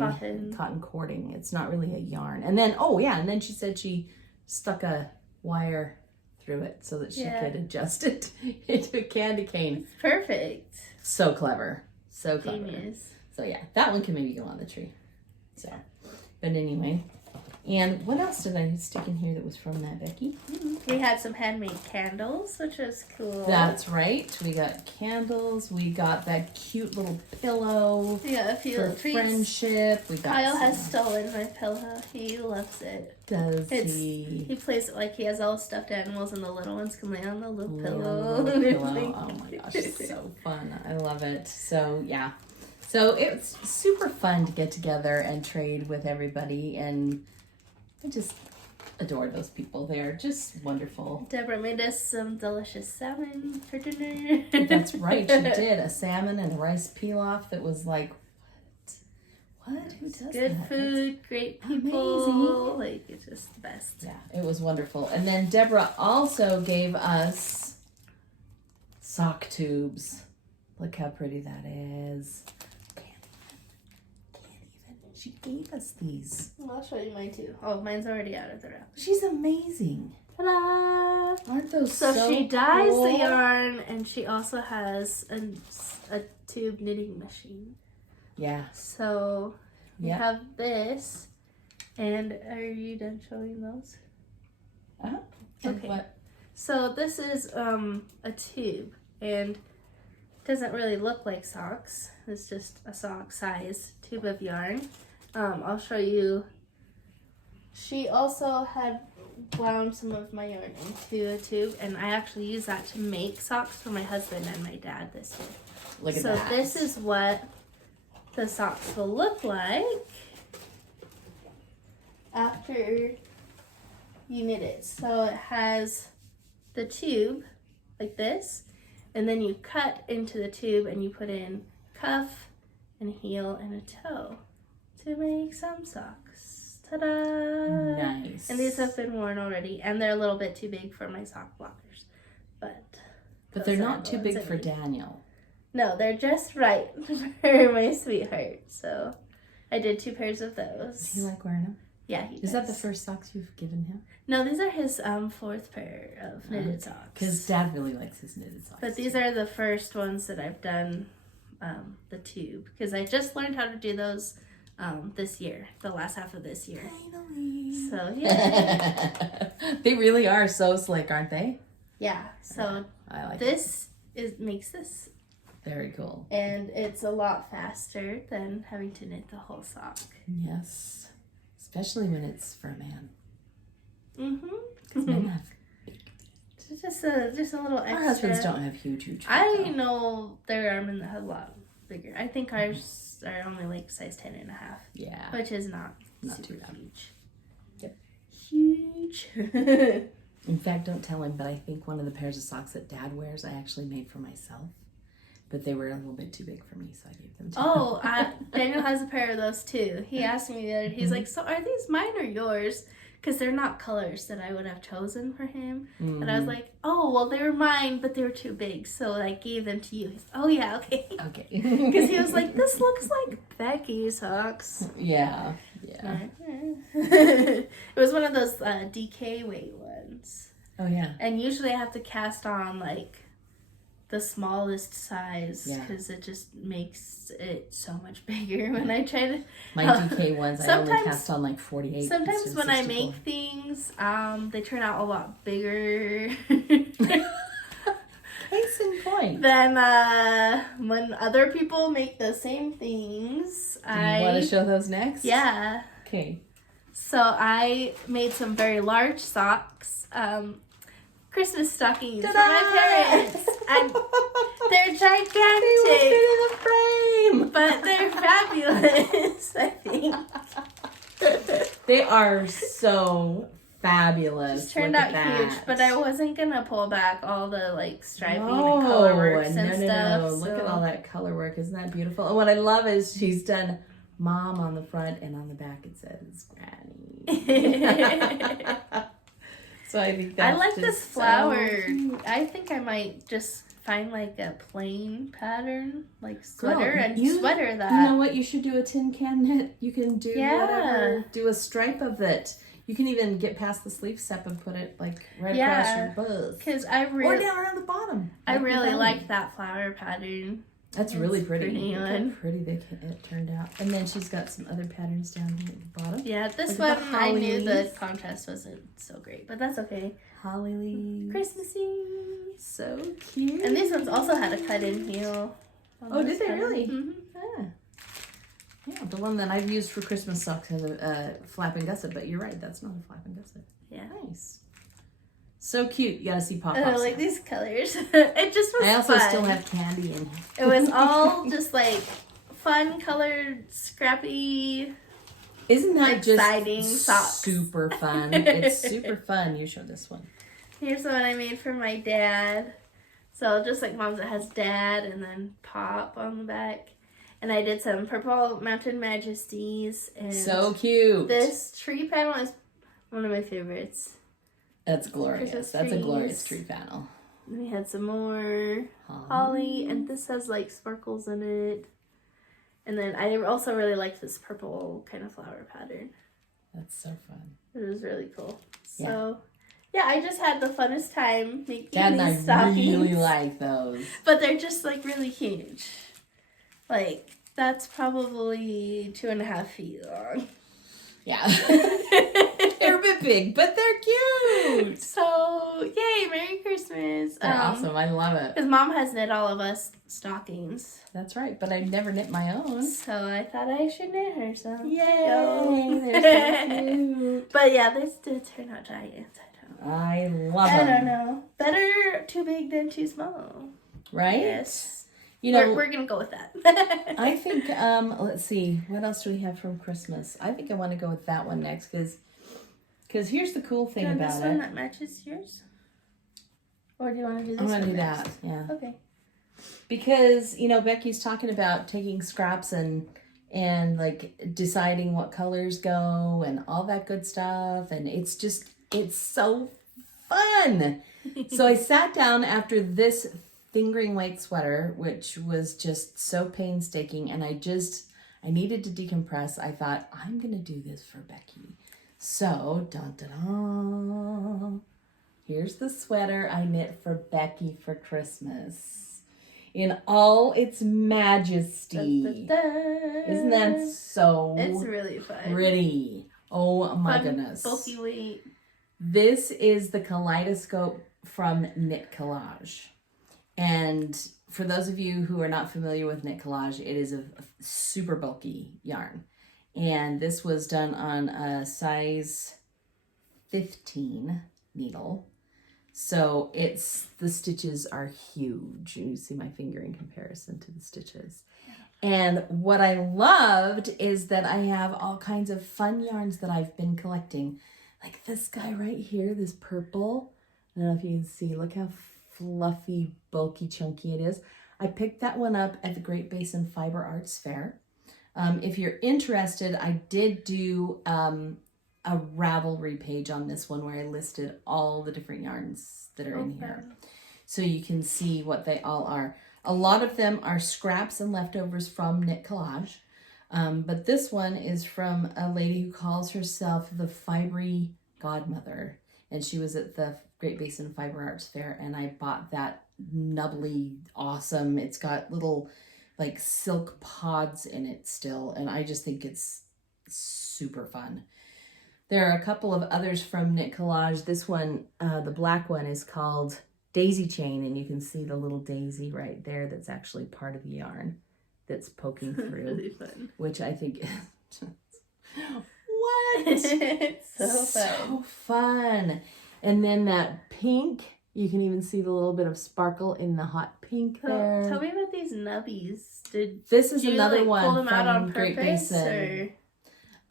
cotton cording. It's not really a yarn. And then, and then she said she stuck a wire through it so that she could adjust it into a candy cane. It's perfect. So clever. So clever. Genius. So yeah, that one can maybe go on the tree. So, but anyway. And what else did I stick in here that was from that, Becky? We had some handmade candles, which was cool. That's right. We got candles. We got that cute little pillow. We got a few for treats. Friendship. We got Kyle has stolen my pillow. He loves it. Does he? He plays it like he has all stuffed animals and the little ones can lay on the little pillow. Oh my gosh, it's so fun. I love it. So yeah. So it's super fun to get together and trade with everybody, and I just adore those people. They're just wonderful. Deborah made us some delicious salmon for dinner. That's right, she did. A salmon and a rice pilaf that was like, what? Who does that? Good food, great people. Amazing. Like, it's just the best. Yeah, it was wonderful. And then Deborah also gave us sock tubes. Look how pretty that is. She gave us these. I'll show you mine too. Oh, mine's already out of the wrap. She's amazing. Ta-da! Aren't those so she dyes cool? the yarn, and she also has a tube knitting machine. Yeah. So we have this, and are you done showing those? Uh-huh. Okay. What? So this is a tube, and doesn't really look like socks. It's just a sock size tube of yarn. I'll show you. She also had wound some of my yarn into a tube, and I actually used that to make socks for my husband and my dad this year. Look at that. So this is what the socks will look like after you knit it. So it has the tube like this, and then you cut into the tube and you put in cuff and heel and a toe to make some socks. Ta-da! Nice. And these have been worn already, and they're a little bit too big for my sock blockers. But they're not too big for Daniel. No, they're just right for my sweetheart. So I did 2 pairs of those. Does he like wearing them? Yeah, he does. Is that the first socks you've given him? No, these are his 4th pair of knitted socks. Because Dad really likes his knitted socks. But these are the first ones that I've done the tube. Because I just learned how to do those this year, the last half of this year. Finally. So, yeah. They really are so slick, aren't they? Yeah, so I like this makes this. Very cool. And it's a lot faster than having to knit the whole sock. Yes. Especially when it's for a man. Mm-hmm. Because men have big feet. Just a little extra. Our husbands don't have huge feet. I know there are men that have a lot bigger. I think ours are only like size 10.5. Yeah. Which is not Not super too bad. huge. Yep. Huge. In fact, don't tell him, but I think one of the pairs of socks that Dad wears I actually made for myself. But they were a little bit too big for me, so I gave them to him. Daniel has a pair of those too. He asked me the other day, he's like, so are these mine or yours? Because they're not colors that I would have chosen for him. Mm-hmm. And I was like, oh, well, they were mine, but they were too big. So I gave them to you. He's, oh, yeah, okay. Okay. Because he was like, this looks like Becky's socks. Yeah. It was one of those DK weight ones. Oh, yeah. And usually I have to cast on, like, the smallest size because it just makes it so much bigger when I try to. My DK ones, I only cast on like 48. Sometimes when I make things, they turn out a lot bigger. Case in point. Then when other people make the same things, Do you want to show those next? Yeah. Okay. So I made some very large socks, Christmas stockings for my parents. And they're gigantic. They will fit in the frame. But they're fabulous, I think. They are so fabulous. Just turned out huge, but I wasn't gonna pull back all the like striping and color works and stuff. No. Look at all that color work. Isn't that beautiful? And what I love is she's done Mom on the front, and on the back it says Granny. So I think that's I like this flower. So I think I might just find like a plain pattern, like sweater, Girl, and sweater that. You know what? You should do a tin can knit. You can do whatever. Do a stripe of it. You can even get past the sleeve step and put it like right across your buzz. Because I or down around the bottom. I really like that flower pattern. That's really pretty. Look how pretty it turned out. And then she's got some other patterns down here at the bottom. Yeah, this one I knew the contrast wasn't so great, but that's okay. Holly leaves. Christmassy. So cute. And these ones also had a cut-in heel. Oh, did they really? Mm-hmm. Yeah. Yeah, the one that I've used for Christmas socks has a flap and gusset, but you're right, that's not a flap and gusset. Yeah. Nice. So cute. You gotta see Pop Pops. I like these colors. It just was I also fun. still have candy in here. It was all just like fun colored, scrappy. Isn't that exciting just socks. super fun? It's super fun. You show this one. Here's the one I made for my dad. So just like Mom's, it has Dad and then Pop on the back. And I did some Purple Mountain Majesties. And so cute. This tree panel is one of my favorites. That's glorious. That's a glorious tree panel. And we had some more holly, and this has like sparkles in it. And then I also really liked this purple kind of flower pattern. That's so fun. It was really cool. So, yeah, I just had the funnest time making Dad and these I stockings. really like those. But they're just like really huge. Like, that's probably 2.5 feet long. Yeah. They're a bit big, but they're cute. So, yay, Merry Christmas. They're awesome. I love it. Because Mom has knit all of us stockings. That's right, but I've never knit my own. So I thought I should knit her some. Yay! They're so cute. But yeah, this did turn out giant. I love I them. don't know. Better too big than too small. Right? Yes. You know, we're going to go with that. I think, let's see, what else do we have from Christmas? I think I want to go with that one next, because here's the cool thing about this one that matches yours? Or do you want to do this one? I'm going to do next? that, yeah. Okay. Because, you know, Becky's talking about taking scraps and like deciding what colors go and all that good stuff. And it's so fun. So I sat down after this fingering weight sweater, which was just so painstaking, and I needed to decompress. I thought, I'm gonna do this for Becky. So, dun dun dun. Here's the sweater I knit for Becky for Christmas in all its majesty. Da, da, da. Isn't that so It's really fun. pretty? Oh my Fun, goodness. bulky weight. This is the Kaleidoscope from Knit Collage. And for those of you who are not familiar with Knit Collage, it is a super bulky yarn. And this was done on a size 15 needle. So the stitches are huge. You see my finger in comparison to the stitches. And what I loved is that I have all kinds of fun yarns that I've been collecting. Like this guy right here, this purple. I don't know if you can see, look how fluffy, bulky, chunky it is. I picked that one up at the Great Basin Fiber Arts Fair. If you're interested, I did do a Ravelry page on this one where I listed all the different yarns that are in here. So you can see what they all are. A lot of them are scraps and leftovers from Knit Collage. But this one is from a lady who calls herself the Fibery Godmother. And she was at the Great Basin Fiber Arts Fair, and I bought that nubbly awesome. It's got little like silk pods in it still, and I just think it's super fun. There are a couple of others from Knit Collage. This one, the black one, is called Daisy Chain, and you can see the little daisy right there that's actually part of the yarn that's poking through. Really fun. Which I think is just It's so fun. So fun. And then that pink, you can even see the little bit of sparkle in the hot pink there. Tell me about these nubbies. This is Did another you, like, one pull them from out on Great purpose, Basin.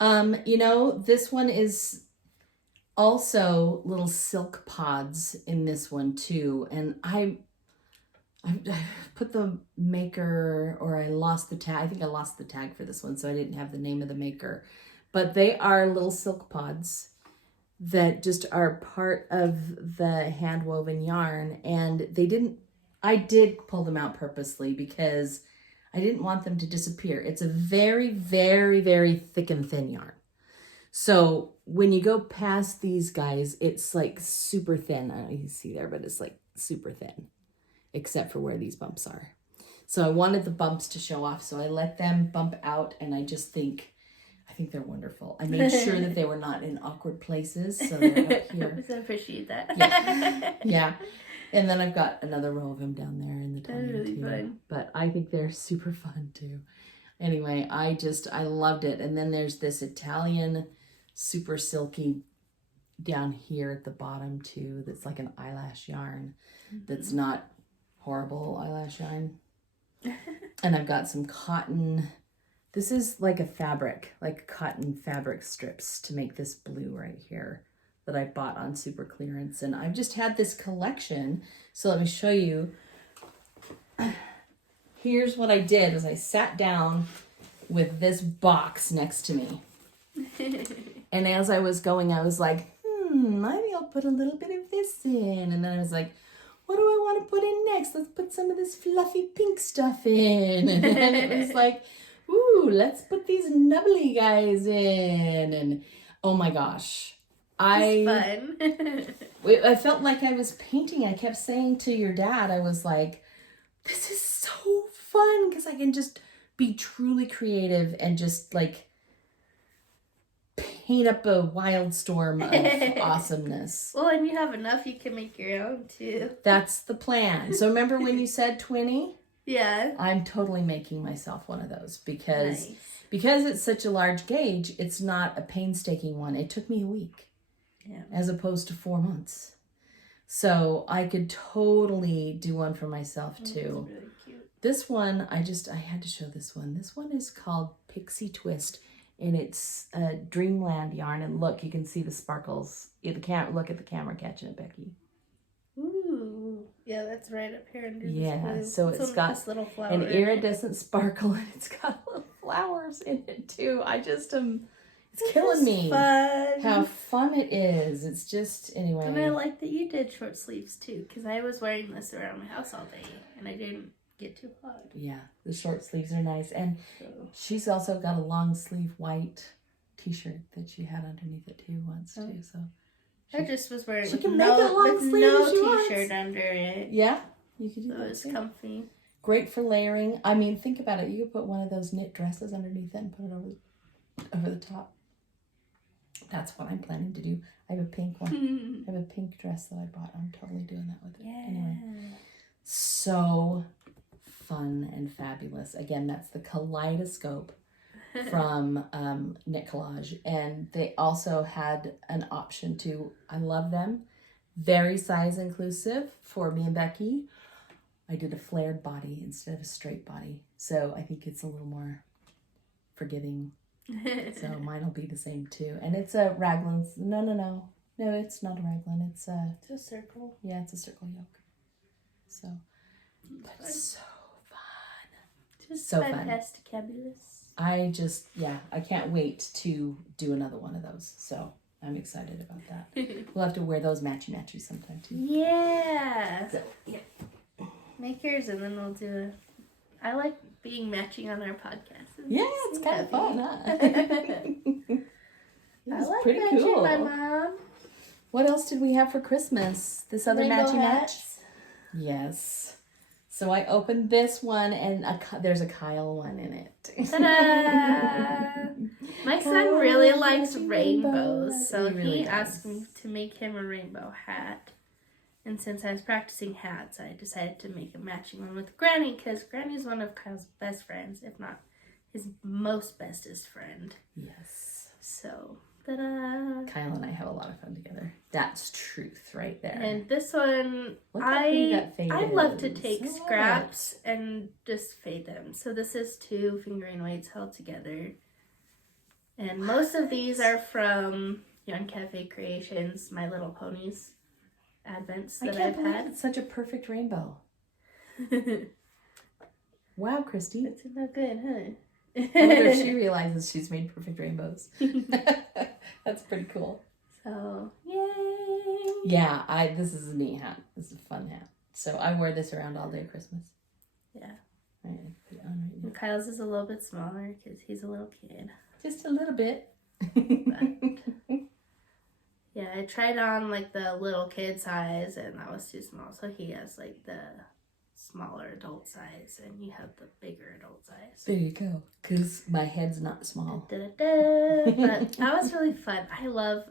or? You know, this one is also little silk pods in this one too. And I put the maker, or I lost the tag. I think I lost the tag for this one, so I didn't have the name of the maker. But they are little silk pods that just are part of the hand woven yarn. And I did pull them out purposely because I didn't want them to disappear. It's a very, very, very thick and thin yarn. So when you go past these guys, it's like super thin. I don't know if you can see there, but it's like super thin, except for where these bumps are. So I wanted the bumps to show off, so I let them bump out, and I think they're wonderful. I made sure that they were not in awkward places, so they're up here. I appreciate that. Yeah. Yeah. And then I've got another row of them down there in the tummy really too. fun. But I think they're super fun too. Anyway, I loved it. And then there's this Italian super silky down here at the bottom too. That's like an eyelash yarn. That's not horrible eyelash yarn. And I've got some cotton. This is like a fabric, like cotton fabric strips to make this blue right here that I bought on super clearance. And I've just had this collection. So let me show you. Here's what I did is I sat down with this box next to me. And as I was going, I was like, maybe I'll put a little bit of this in. And then I was like, what do I want to put in next? Let's put some of this fluffy pink stuff in. And then it was like, ooh, let's put these nubbly guys in. And oh my gosh. It's fun. I felt like I was painting. I kept saying to your dad, I was like, this is so fun because I can just be truly creative and just like paint up a wild storm of awesomeness. Well, and you have enough, you can make your own too. That's the plan. So remember when you said 20? Yeah. I'm totally making myself one of those because Nice. because it's such a large gauge, it's not a painstaking one. It took me a week as opposed to 4 months. So I could totally do one for myself too. That's really cute. This one, I had to show this one. This one is called Pixie Twist, and it's a Dreamland yarn. And look, you can see the sparkles. Look at the camera catching it, Becky. Ooh. Yeah, that's right up here under Yeah, this so it's got this little flower an in iridescent sparkle, and it's got little flowers in it too. I just it's killing me. Fun. How fun it is. It's just, anyway. And I like that you did short sleeves too, because I was wearing this around my house all day, and I didn't get too hot. Yeah, the short sleeves are nice. And So. she's also got a long sleeve white t-shirt that she had underneath it too once too. So I just was wearing she with can make it long sleeve if she wants. t-shirt under it. Yeah, you could do So that it was too. comfy. Great for layering. I mean, think about it. You could put one of those knit dresses underneath it and put it over the top. That's what I'm planning to do. I have a pink one. I have a pink dress that I bought. I'm totally doing that with it. Yeah. Anyway, so fun and fabulous. Again, that's the Kaleidoscope from Knit Collage. And they also had an option to, I love them, very size inclusive for me and Becky. I did a flared body instead of a straight body. So I think it's a little more forgiving. So mine will be the same too. And it's a raglan. No, it's not a raglan. It's a circle. Yeah, it's a circle yoke. So, but it's so fun. Just so fantastic-abulous. I can't wait to do another one of those. So I'm excited about that. We'll have to wear those matchy sometime too. Yeah. So, yeah. Make yours and then we'll do I like being matching on our podcast. Yeah, it's kind of fun, huh? I like pretty matching cool. my mom. What else did we have for Christmas? This other Rainbow matchy match? hats. Yes. So I opened this one, and there's a Kyle one in it. Ta-da! My son really likes Matching rainbows, so He really he asked does. me to make him a rainbow hat. And since I was practicing hats, I decided to make a matching one with Granny, because Granny's one of Kyle's best friends, if not his most bestest friend. Yes. So Ta-da! Kyle and I have a lot of fun together. That's truth right there. And this one, Look how pretty that fade I love to is. take I love scraps and just fade them. So this is 2 fingering weights held together. And most of these are from Young Cafe Creations, My Little Ponies advents that I've had. It's such a perfect rainbow. Wow, Christy. It's not good, huh? I wonder if she realizes she's made perfect rainbows. That's pretty cool. So, yay! Yeah, this is a neat hat. This is a fun hat. So I wore this around all day Christmas. Yeah. All right, put it on right now. And Kyle's is a little bit smaller because he's a little kid. Just a little bit. But, yeah, I tried on like the little kid size and that was too small. So he has like the smaller adult size and you have the bigger adult size. There you go. Because my head's not small. Da-da-da. But that was really fun. I love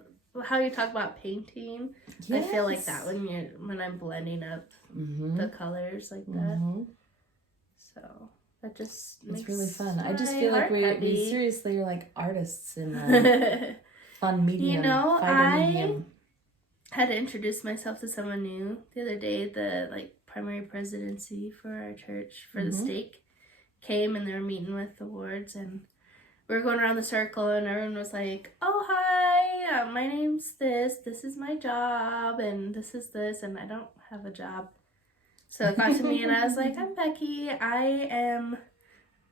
how you talk about painting. Yes. I feel like that when I'm blending up the colors like that. So that just it's really fun. I just feel like we seriously are like artists in fun medium. You know, I had to introduce myself to someone new the other day. The primary presidency for our church for the stake came and they were meeting with the wards and we were going around the circle and everyone was like, oh hi, my name's this is my job and this is this and I don't have a job. So it got to me and I was like, I'm Becky. I am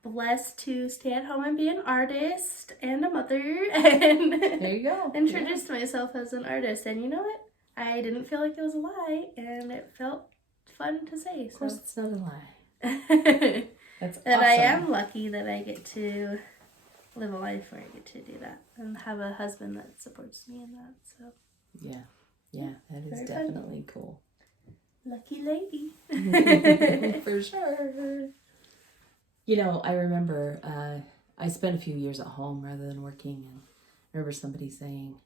blessed to stay at home and be an artist and a mother and there you go. Introduced myself as an artist and you know what? I didn't feel like it was a lie and it felt fun to say. Of course it's not a lie. That's awesome. And I am lucky that I get to live a life where I get to do that and have a husband that supports me in that. So yeah, that is definitely cool. Lucky lady. For sure. You know, I remember I spent a few years at home rather than working, and I remember somebody saying,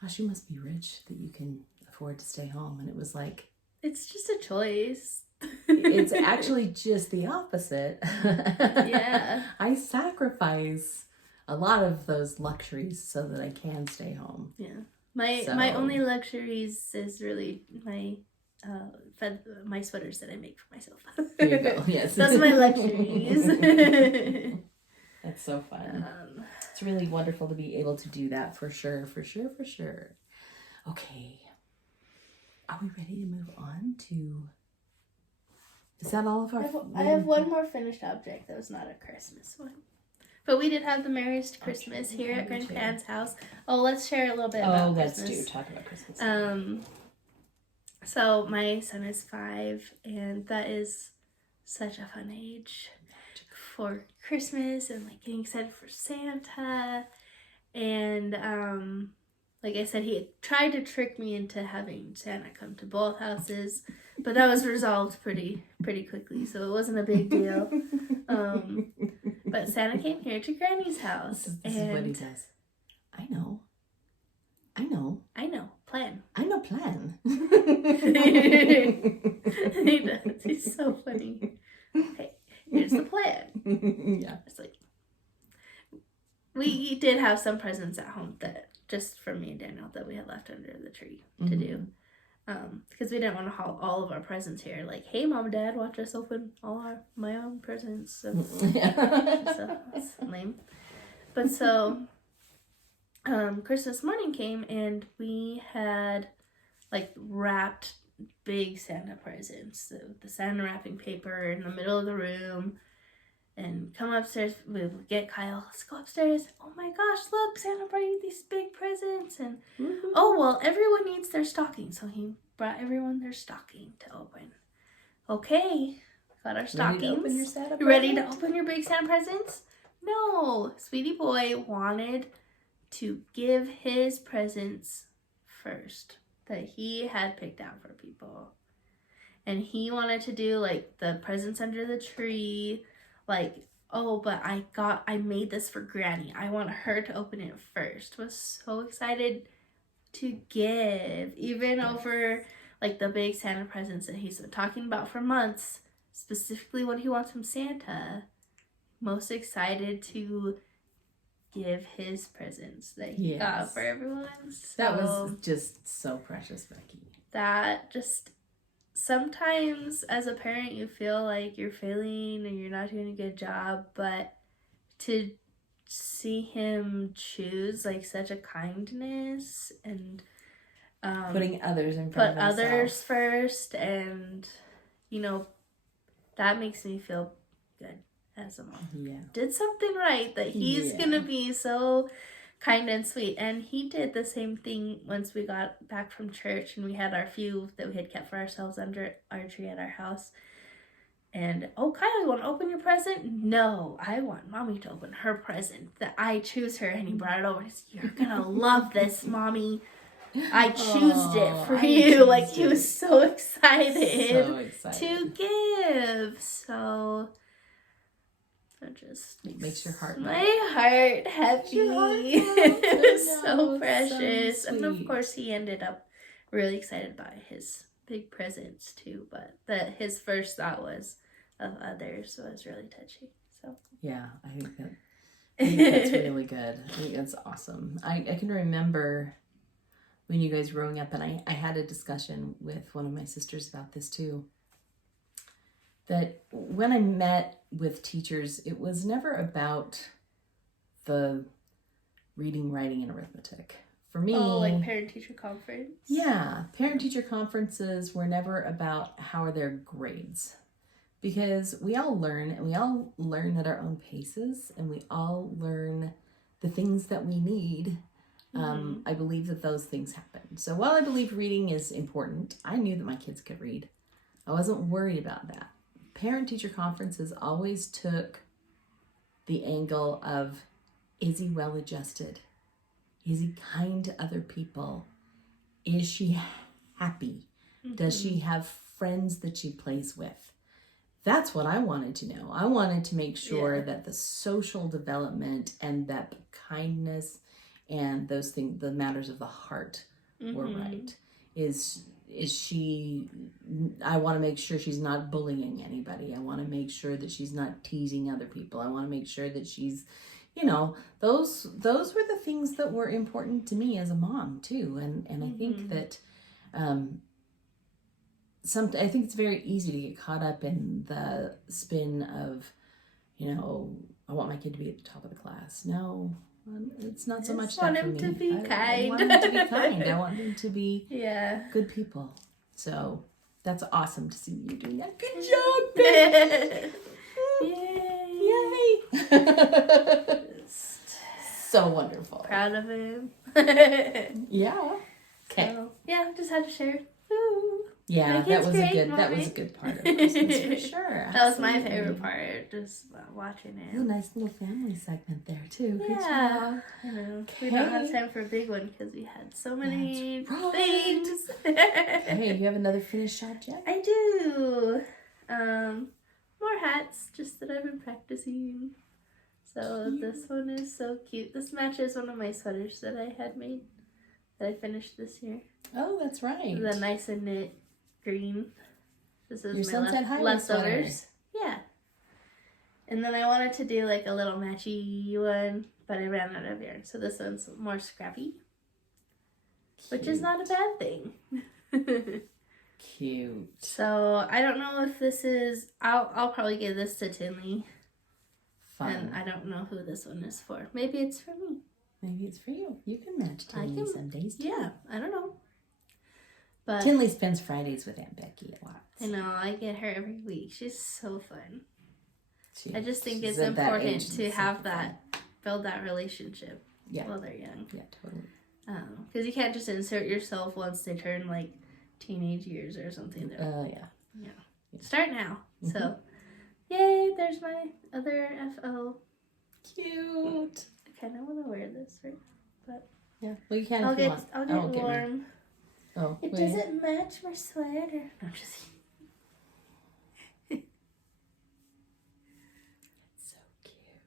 gosh, you must be rich that you can afford to stay home. And it was like, it's just a choice. It's actually just the opposite. Yeah. I sacrifice a lot of those luxuries so that I can stay home. Yeah. My only luxuries is really my sweaters that I make for myself. There you go. Yes. That's my luxuries. That's so fun. It's really wonderful to be able to do that for sure. Okay. Are we ready to move on to... Is that all of our... I have one more finished object that was not a Christmas one. But we did have the merriest Christmas here at Grandpa's house. Oh, let's share a little bit about Christmas. Let's talk about Christmas. So my son is 5, and that is such a fun age for Christmas and like getting excited for Santa. And like I said, he tried to trick me into having Santa come to both houses, but that was resolved pretty quickly, so it wasn't a big deal. But Santa came here to Granny's house. This is what he says. I know. Plan. I know plan. He does. He's so funny. Hey, here's the plan. Yeah. It's like, we did have some presents at home that just for me and Daniel that we had left under the tree to do. Because we didn't want to haul all of our presents here. Like, hey, Mom and Dad, watch us open my own presents. So that's lame. But so, Christmas morning came and we had like wrapped big Santa presents. The Santa wrapping paper in the middle of the room. And come upstairs, we would get Kyle, let's go upstairs. Oh my gosh, look, Santa brought you these big presents. And oh, well, everyone needs their stocking. So he brought everyone their stocking to open. Okay, got our stockings. Ready to open your big Santa presents? No, sweetie boy wanted to give his presents first that he had picked out for people. And he wanted to do like the presents under the tree. Like, oh, but I made this for Granny. I want her to open it first. Was so excited to give, even over like the big Santa presents that he's been talking about for months, specifically what he wants from Santa. Most excited to give his presents that he got for everyone. So that was just so precious, Becky. That just, sometimes as a parent you feel like you're failing and you're not doing a good job, but to see him choose like such a kindness and putting others in front of himself. Put others first, and you know, that makes me feel good as a mom. Yeah. Did something right, that he's gonna be so kind and sweet. And he did the same thing once we got back from church and we had our few that we had kept for ourselves under our tree at our house. And, oh, Kyle, you want to open your present? No, I want Mommy to open her present, that I choose her. And he brought it over and he said, you're going to love this, Mommy. I choosed it for you. Like, he was so excited to give. So, it just makes your heart my heart happy. It was so precious. So and of course, he ended up really excited by his big presents too. But his first thought was of others, so it was really touchy. So yeah, I think that's really good. I think that's awesome. I can remember when you guys were growing up, and I had a discussion with one of my sisters about this too. That when I met with teachers, it was never about the reading, writing, and arithmetic. For me... Oh, like parent-teacher conference? Yeah. Parent-teacher conferences were never about how are their grades. Because we all learn, and we all learn at our own paces, and we all learn the things that we need. I believe that those things happen. So while I believe reading is important, I knew that my kids could read. I wasn't worried about that. Parent-teacher conferences always took the angle of, is he well-adjusted? Is he kind to other people? Is she happy? Does she have friends that she plays with? That's what I wanted to know. I wanted to make sure that the social development and that kindness and those things, the matters of the heart, were right. Is she, I want to make sure she's not bullying anybody. I want to make sure that she's not teasing other people. I want to make sure that she's, you know, those were the things that were important to me as a mom too. And I think that I think it's very easy to get caught up in the spin of, you know, I want my kid to be at the top of the class. No, it's not so much that for me. I want him to be kind. I want him to be kind. I want them to be good people. So that's awesome to see you doing that. Good job, Becky. Yay! So wonderful. Proud of him. Yeah. Okay. So, yeah, just had to share. Ooh. Yeah, that was a good part of Christmas for sure. That was my favorite part, just watching it. A nice little family segment there too. Yeah. Good job. I know. Okay. We don't have time for a big one because we had so many things. Hey, you have another finished shot yet? I do. More hats, just that I've been practicing. So this one is so cute. This matches one of my sweaters that I had made, that I finished this year. Oh, that's right. The nice and knit green. This is your my leftovers. Yeah. And then I wanted to do like a little matchy one, but I ran out of yarn. So this one's more scrappy. Cute. Which is not a bad thing. Cute. So I don't know if this is, I'll probably give this to Tinley. Fun. And I don't know who this one is for. Maybe it's for me. Maybe it's for you. You can match Tinley some days too. Yeah, I don't know. But Tinley spends Fridays with Aunt Becky a lot. I know, I get her every week. She's so fun. I just think she's it's important to have that, build that relationship while they're young. Yeah, totally. Because you can't just insert yourself once they turn like teenage years or something. Yeah. Start now. So, yay, there's my other FO. Cute. I kind of want to wear this, right? But yeah, well, you can I'll if get, you want. I'll get warm. Oh, it doesn't match my sweater. No, I'm just It's so cute.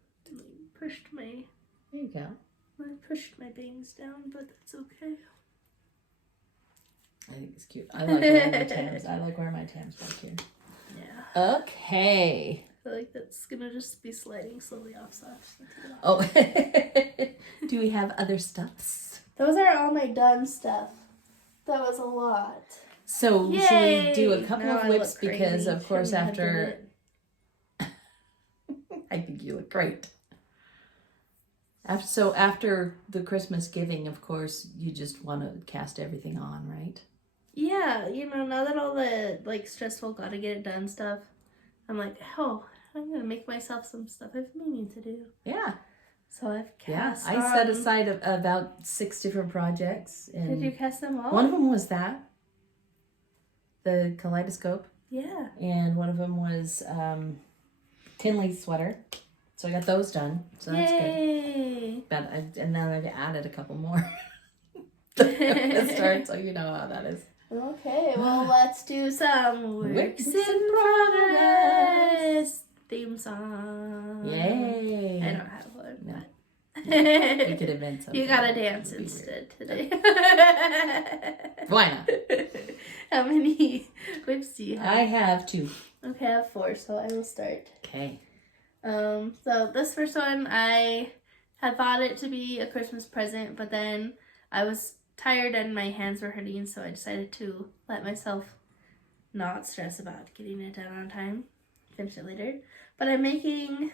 There you go. I pushed my bangs down, but that's okay. I think it's cute. I like wearing my Tams. I like wearing my Tams back here. Yeah. Okay. feel like that's gonna just be sliding slowly off. So Oh, do we have other stuffs? those are all my done stuff. That was a lot. So Yay! should we do a couple Now of I whips look crazy. because of course Shouldn't have done after it. I think you look great. After the Christmas giving, of course, you just want to cast everything on, right? Yeah, now that all the like stressful gotta get it done stuff, I'm like, oh, I'm gonna make myself some stuff I've been meaning to do. Yeah. So I've Yeah, cast. I set aside about 6 different projects. And Did you cast them all? one of them was the Kaleidoscope, Yeah. and one of them was Tinley sweater. So I got those done. So that's good. Yay! But and then I've added a couple more. Start, so you know how that is. Okay, well, let's do some Works Works in in Progress theme song. Yay! I don't have one. No. But We could invent something. you gotta That dance would be instead today. Why not? How many whips do you have? I have 2. Okay, I have 4, so I will start. Okay. So this first one, I had thought it to be a Christmas present, but then I was tired and my hands were hurting, so I decided to let myself not stress about getting it done on time. Finish it later. But I'm making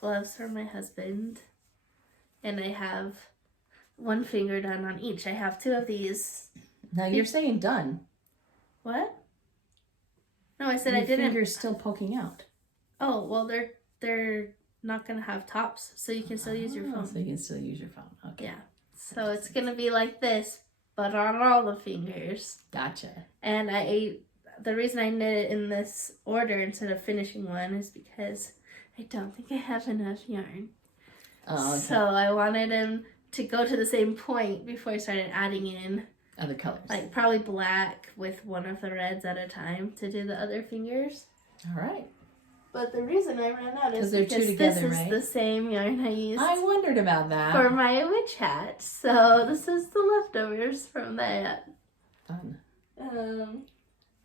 gloves for my husband, and I have 1 finger done on each. I have 2 of these. Now you're saying done. What? No, I said Your I didn't. finger's still poking out. Oh, well, they're not gonna have tops, so you can still use your phone. So you can still use your phone. Okay. Yeah. So it's gonna be like this, but on all the fingers. Gotcha. And the reason I knit it in this order instead of finishing one is because I don't think I have enough yarn. Oh, okay. So I wanted him to go to the same point before I started adding in Other colors. like probably black with one of the reds at a time to do the other fingers. All right. But the reason I ran out is they're because two together, this is right? the same yarn I used I wondered about that. for my witch hat. So this is the leftovers from that. Fun.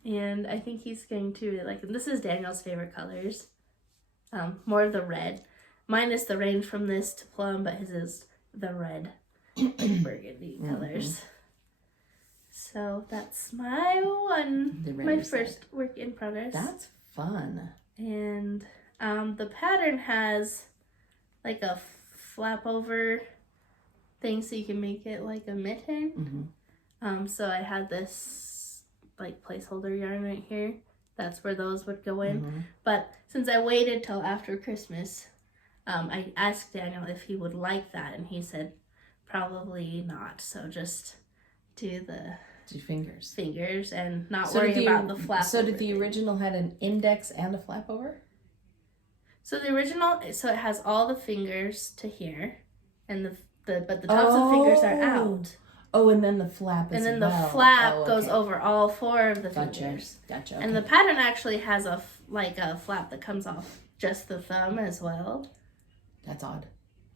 And I think he's going to really like it. This is Daniel's favorite colors. More of the red. Mine is the range from this to plum, but his is the red, like burgundy colors. So that's my first work in progress. That's fun. And the pattern has like a flap over thing so you can make it like a mitten. So I had this like placeholder yarn right here. That's where those would go in. But since I waited till after Christmas, I asked Daniel if he would like that, and he said probably not. So just do the fingers and not worry about the flap. So did the original had an index and a flap over? So the original, so it has all the fingers to here, and but the tops of the fingers are out. Oh, and then the flap and then the flap goes over all 4 of the fingers. Gotcha. And the pattern actually has a flap that comes off just the thumb as well. That's odd.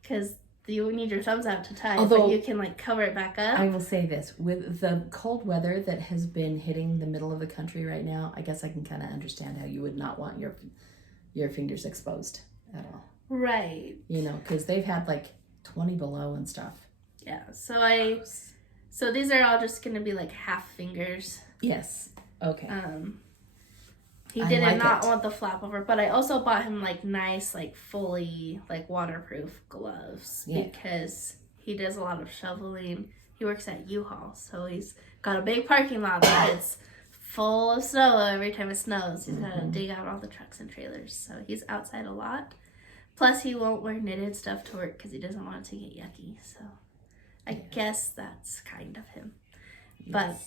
Because you need your thumbs out to tie, Although, but you can like cover it back up. I will say this, with the cold weather that has been hitting the middle of the country right now, I guess I can kind of understand how you would not want your fingers exposed at all. Right. You know, because they've had like 20 below and stuff. Yeah. So these are all just going to be like half fingers. Yes. Okay. He did not want the flap over, but I also bought him like nice, like fully like waterproof gloves because he does a lot of shoveling. He works at U-Haul, so he's got a big parking lot that is full of snow every time it snows. He's got to dig out all the trucks and trailers, so he's outside a lot. Plus, he won't wear knitted stuff to work because he doesn't want it to get yucky. So I guess that's kind of him. Yes. But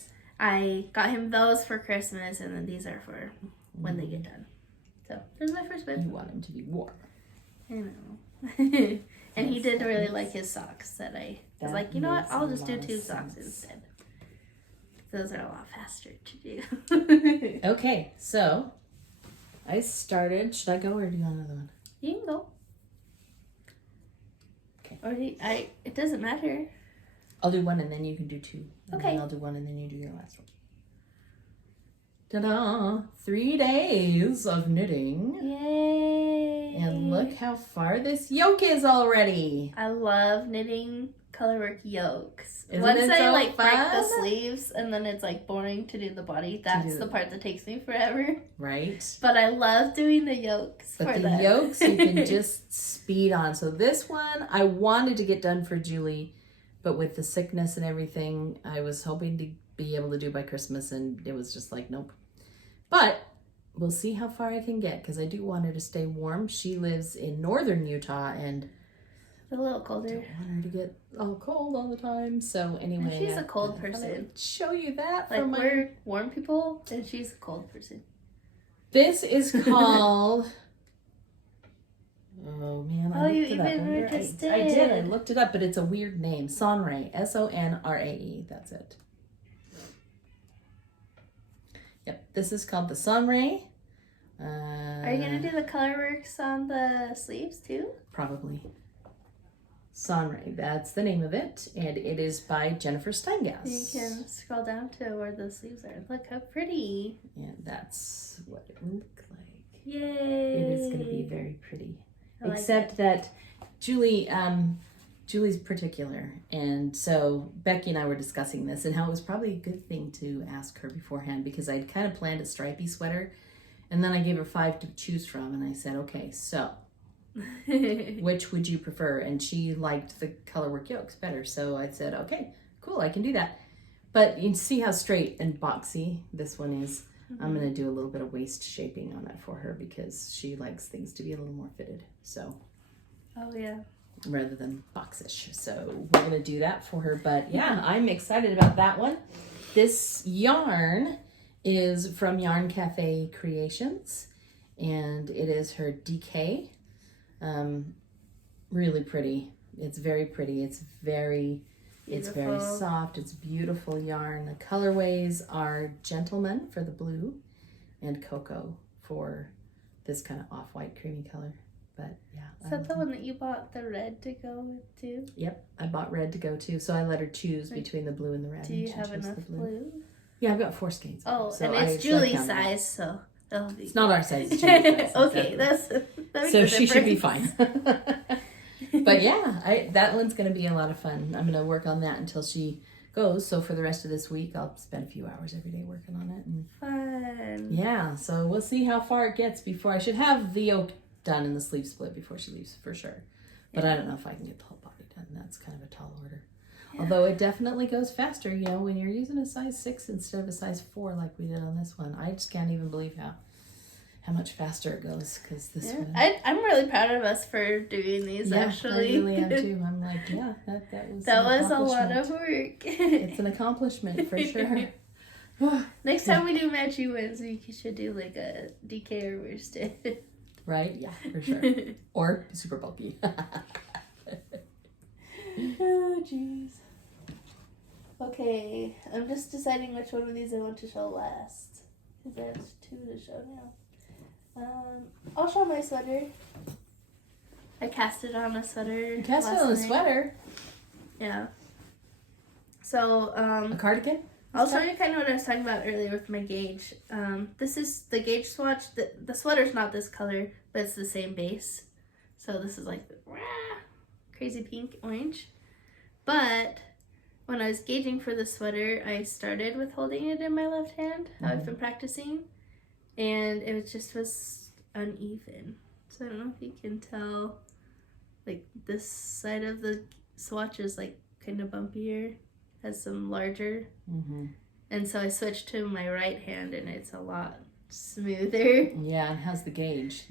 I got him those for Christmas, and then these are for when they get done. So there's my first whip. You want him to be warm. I know. And he did really like his socks that I was like, you know what? I'll just do 2 socks instead. Those are a lot faster to do. Okay, so I started. Should I go or do you want another one? You can go. Okay. Or it doesn't matter. I'll do 1 and then you can do 2. And okay. Then I'll do 1 and then you do your last one. Ta-da! 3 days of knitting. Yay! And look how far this yoke is already. I love knitting colorwork yokes. Isn't Once it I so break the fun? sleeves and then it's boring to do the body, that's the part that takes me forever. Right. But I love doing the yokes. But the yokes you can just speed on. So this one I wanted to get done for Julie, but with the sickness and everything, I was hoping to be able to do by Christmas, and it was just nope. But we'll see how far I can get, because I do want her to stay warm. She lives in northern Utah, and a little colder. I don't want her to get all cold all the time. So anyway, and she's a cold person. Show you that. We're warm people, and she's a cold person. This is called. Oh man! I looked it up. I did. I looked it up, but it's a weird name. Sonrae. Sonrae. That's it. Yep. This is called the Sonrae. Are you gonna do the color works on the sleeves too? Probably. Sonrae. That's the name of it, and it is by Jennifer Steingass. You can scroll down to where the sleeves are. Look how pretty. And that's what it will look like. Yay! It is going to be very pretty. Except that Julie's particular, and so Becky and I were discussing this and how it was probably a good thing to ask her beforehand, because I'd kind of planned a stripy sweater, and then I gave her 5 to choose from, and I said, okay, so which would you prefer? And she liked the colorwork yokes better, so I said, okay, cool, I can do that. But you can see how straight and boxy this one is. I'm going to do a little bit of waist shaping on that for her, because she likes things to be a little more fitted. So, oh yeah, rather than boxish. So we're going to do that for her. But yeah, I'm excited about that one. This yarn is from Yarn Cafe Creations, and it is her DK. Really pretty. It's very pretty. It's very soft. It's beautiful yarn. The colorways are Gentleman for the blue and Cocoa for this kind of off-white creamy color. But yeah. Is that the one that you bought the red to go with too? Yep, I bought red to go too. So I let her choose between the blue and the red. Do you have enough blue? Yeah, I've got 4 skeins. Oh, so and it's Julie's size, so that'll be. It's not our size. It's Julie's size. Okay, that so she should be fine. But yeah, that one's going to be a lot of fun. I'm going to work on that until she goes. So for the rest of this week, I'll spend a few hours every day working on it. And fun. Yeah, so we'll see how far it gets before I should have the yoke done and the sleeve split before she leaves for sure. But I don't know if I can get the whole body done. That's kind of a tall order. Yeah. Although it definitely goes faster, when you're using a size 6 instead of a size 4 like we did on this one. I just can't even believe how much faster it goes, because this one. I'm really proud of us for doing these, actually. I really am too. I'm like, that was a lot of work. It's an accomplishment for sure. Next time we do matchy ones, we should do like a DK or worsted. Right? Yeah, for sure. Or super bulky. Oh, jeez. Okay, I'm just deciding which one of these I want to show last, because there's 2 to show now. I'll show my sweater. I casted on a sweater. You casted on a sweater? Yeah. So, a cardigan? I'll show you kind of what I was talking about earlier with my gauge. This is the gauge swatch. The sweater's not this color, but it's the same base. So this is like crazy pink orange. But when I was gauging for the sweater, I started with holding it in my left hand. I've been practicing. And it was uneven. So I don't know if you can tell, like this side of the swatch is like kind of bumpier, has some larger. And so I switched to my right hand and it's a lot smoother. Yeah, and how's the gauge?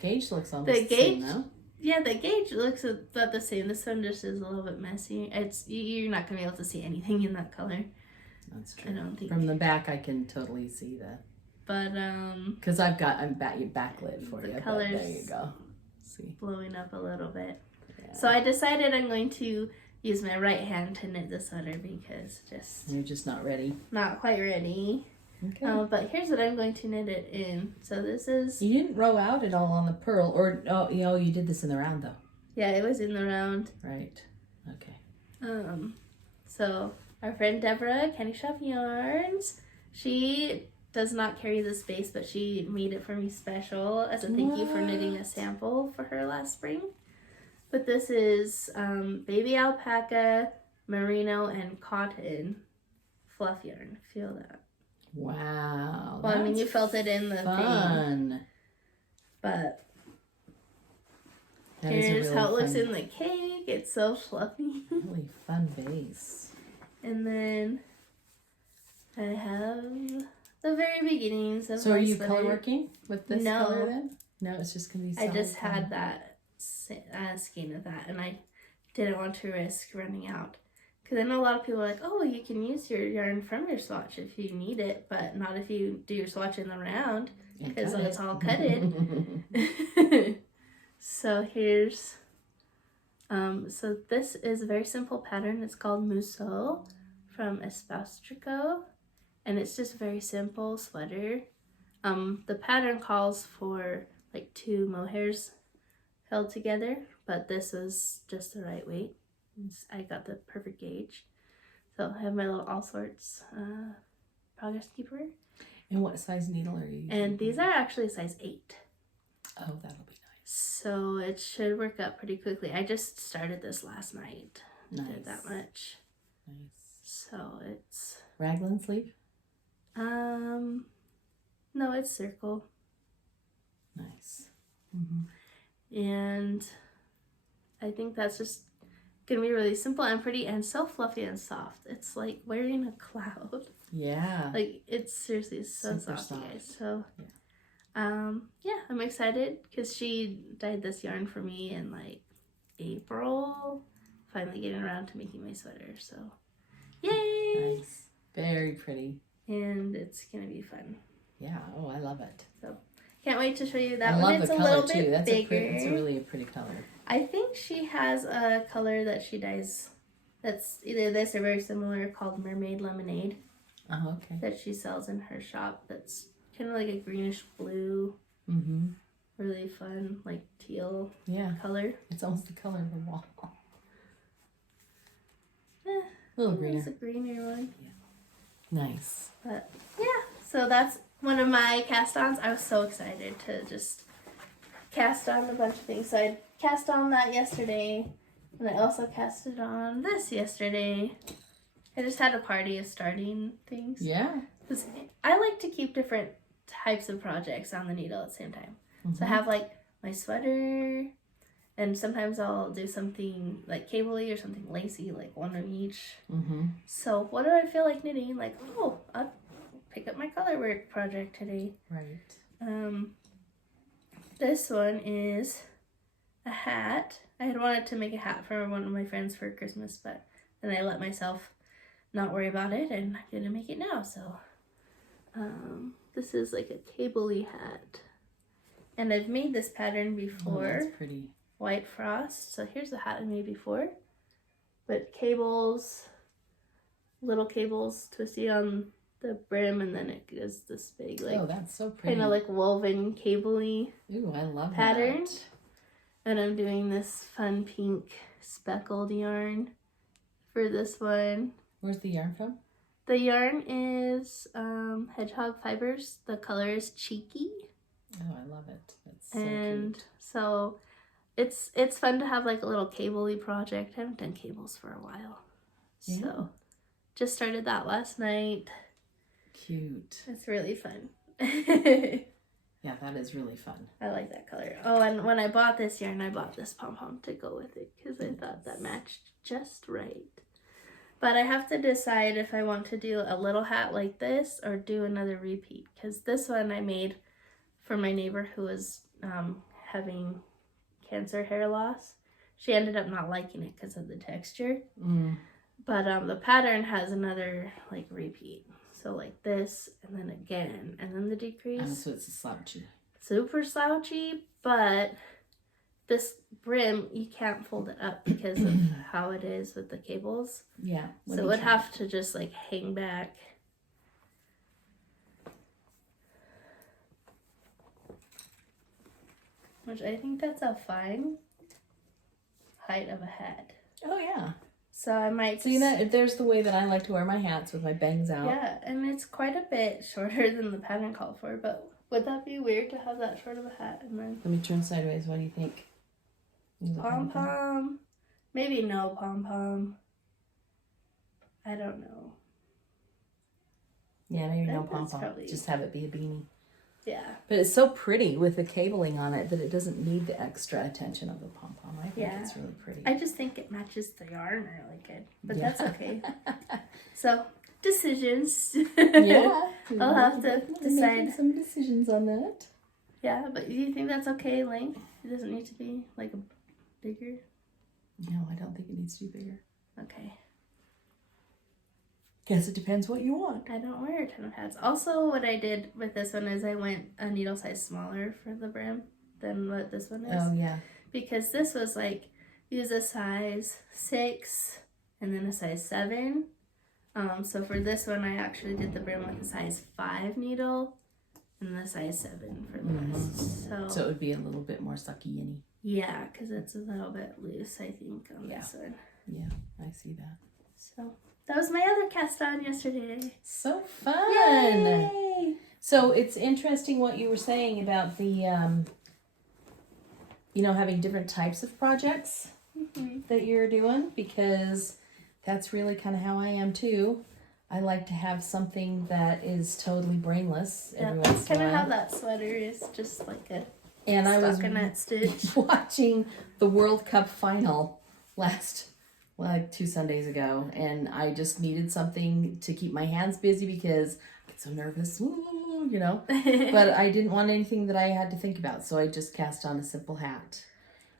Gauge looks almost the same though. Yeah, the gauge looks about the same. This one just is a little bit messy. You're not going to be able to see anything in that color. That's true. I don't think. From the back I can totally see that. But because I'm backlit for you. Colors there you go. See, blowing up a little bit. Yeah. So I decided I'm going to use my right hand to knit the sweater because you're just not ready. Not quite ready. Okay. But here's what I'm going to knit it in. So this is. You didn't row out at all on the purl, or you did this in the round though. Yeah, it was in the round. Right. Okay. So our friend Deborah, Candy Shop Yarns, she does not carry the space, but she made it for me special as a thank you for knitting a sample for her last spring. But this is baby alpaca, merino, and cotton fluff yarn. Feel that. Wow. Well, I mean, you felt it in the thing. But here's how it looks in the cake. It's so fluffy. Really fun base. And then I have the very beginnings of So my are you sweater. color working with this No. color then? No, it's just going to be solid. I just had that skein of that, and I didn't want to risk running out. Because I know a lot of people are like, oh, you can use your yarn from your swatch if you need it, but not if you do your swatch in the round, because it's all cutted. So here's, so this is a very simple pattern. It's called Museau from Espastrico, and it's just a very simple sweater. The pattern calls for like 2 mohairs held together, but this was just the right weight. I got the perfect gauge. So I have my little all sorts progress keeper. And what size needle are you using? And these are actually size 8. Oh, that'll be nice. So it should work up pretty quickly. I just started this last night. Nice. Did that much. Nice. So it's Raglan sleeve? no, it's circle. Nice. Mm-hmm. And I think that's just gonna be really simple and pretty and so fluffy and soft. It's like wearing a cloud. Yeah. Like, it's seriously so Super soft, you guys. soft. So yeah, I'm excited because she dyed this yarn for me in like April. Finally getting around to making my sweater, so yay! Nice. Very pretty. And it's gonna be fun. Yeah. Oh, I love it. So can't wait to show you that I one. love It's the a color little too. bit That's bigger. it's a really pretty color. I think she has a color that she dyes that's either this or very similar called Mermaid Lemonade Oh, okay. that she sells in her shop. That's kind of like a greenish blue, Mm-hmm. really fun, like teal Yeah. color. It's almost the color of the wall. Eh, A little greener. It's a greener one. Nice. But yeah, so that's one of my cast-ons. I was so excited to just cast on a bunch of things. So I cast on that yesterday, and I also casted on this yesterday. I just had a party of starting things. Yeah. 'Cause I like to keep different types of projects on the needle at the same time. Mm-hmm. So I have like my sweater, and sometimes I'll do something like cable-y or something lacy, like one of each. Mm-hmm. So what do I feel like knitting? Like, oh, I'll pick up my color work project today. Right. This one is a hat. I had wanted to make a hat for one of my friends for Christmas, but then I let myself not worry about it, and I'm gonna make it now. So this is like a cable-y hat, and I've made this pattern before. Oh, that's pretty. White frost. So here's the hat I made before, but cables, little cables twisty on the brim, and then it goes this big, like, Oh, that's so pretty. kind of like woven cable-y Ooh, I love pattern. that. And I'm doing this fun pink speckled yarn for this one. Where's the yarn from? The yarn is hedgehog fibers. The color is Cheeky. Oh, I love it. That's so And cute. so it's fun to have like a little cable-y project. I haven't done cables for a while. Yeah. So just started that last night. Cute. It's really fun. Yeah, that is really fun. I like that color. Oh, and when I bought this yarn, I bought this pom-pom to go with it because I thought that matched just right. But I have to decide if I want to do a little hat like this or do another repeat, because this one I made for my neighbor who was having cancer hair loss. She ended up not liking it because of the texture. Mm. But the pattern has another like repeat. So like this, and then again, and then the decrease. So it's a slouchy. Super slouchy, but this brim, you can't fold it up because of how it is with the cables. Yeah. So it would have to just like hang back. Which I think that's a fine height of a hat. Oh, yeah. So I might So, you know, there's the way that I like to wear my hats with my bangs out. Yeah, and it's quite a bit shorter than the pattern called for, but would that be weird to have that short of a hat and then... Let me turn sideways. What do you think? Pom-pom. Maybe no pom-pom. I don't know. Yeah, maybe no pom-pom. Probably... Just have it be a beanie. Yeah. But it's so pretty with the cabling on it that it doesn't need the extra attention of the pom-pom. I think it's really pretty. I just think it matches the yarn really good. But that's okay. So, decisions. Yeah. I'll have to decide. Some decisions on that. Yeah, but do you think that's okay length? It doesn't need to be like a bigger? No, I don't think it needs to be bigger. Okay. Guess it depends what you want. I don't wear a ton of hats. Also, what I did with this one is I went a needle size smaller for the brim than what this one is. Oh, yeah. Because this was like, use a size 6 and then a size 7. So for this one, I actually did the brim with a size 5 needle and the size 7 for the rest. So it would be a little bit more sucky-y. Yeah, because it's a little bit loose, I think, on this one. Yeah, I see that. So... that was my other cast on yesterday. So fun. Yay! So it's interesting what you were saying about the, you know, having different types of projects that you're doing, because that's really kind of how I am too. I like to have something that is totally brainless every once in a while. That's kind of how that sweater is, just like a stockinette stitch. Watching the World Cup final like 2 Sundays ago, and I just needed something to keep my hands busy because I get so nervous, you know, but I didn't want anything that I had to think about, so I just cast on a simple hat,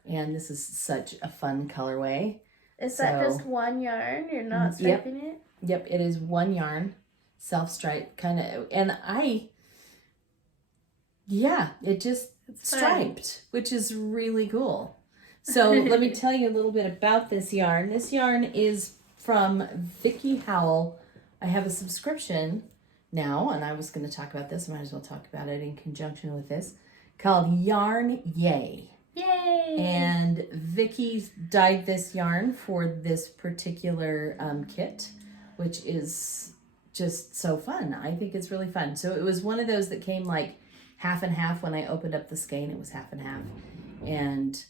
and this is such a fun colorway. Is that just one yarn? You're not striping it? Yep, it is one yarn, self-stripe, kind of, and it just striped, which is really cool. So let me tell you a little bit about this yarn. This yarn is from Vicky Howell. I have a subscription now, and I was going to talk about this. I might as well talk about it in conjunction with this, called Yarn Yay. Yay! And Vicky dyed this yarn for this particular kit, which is just so fun. I think it's really fun. So it was one of those that came like half and half. When I opened up the skein, it was half and half. And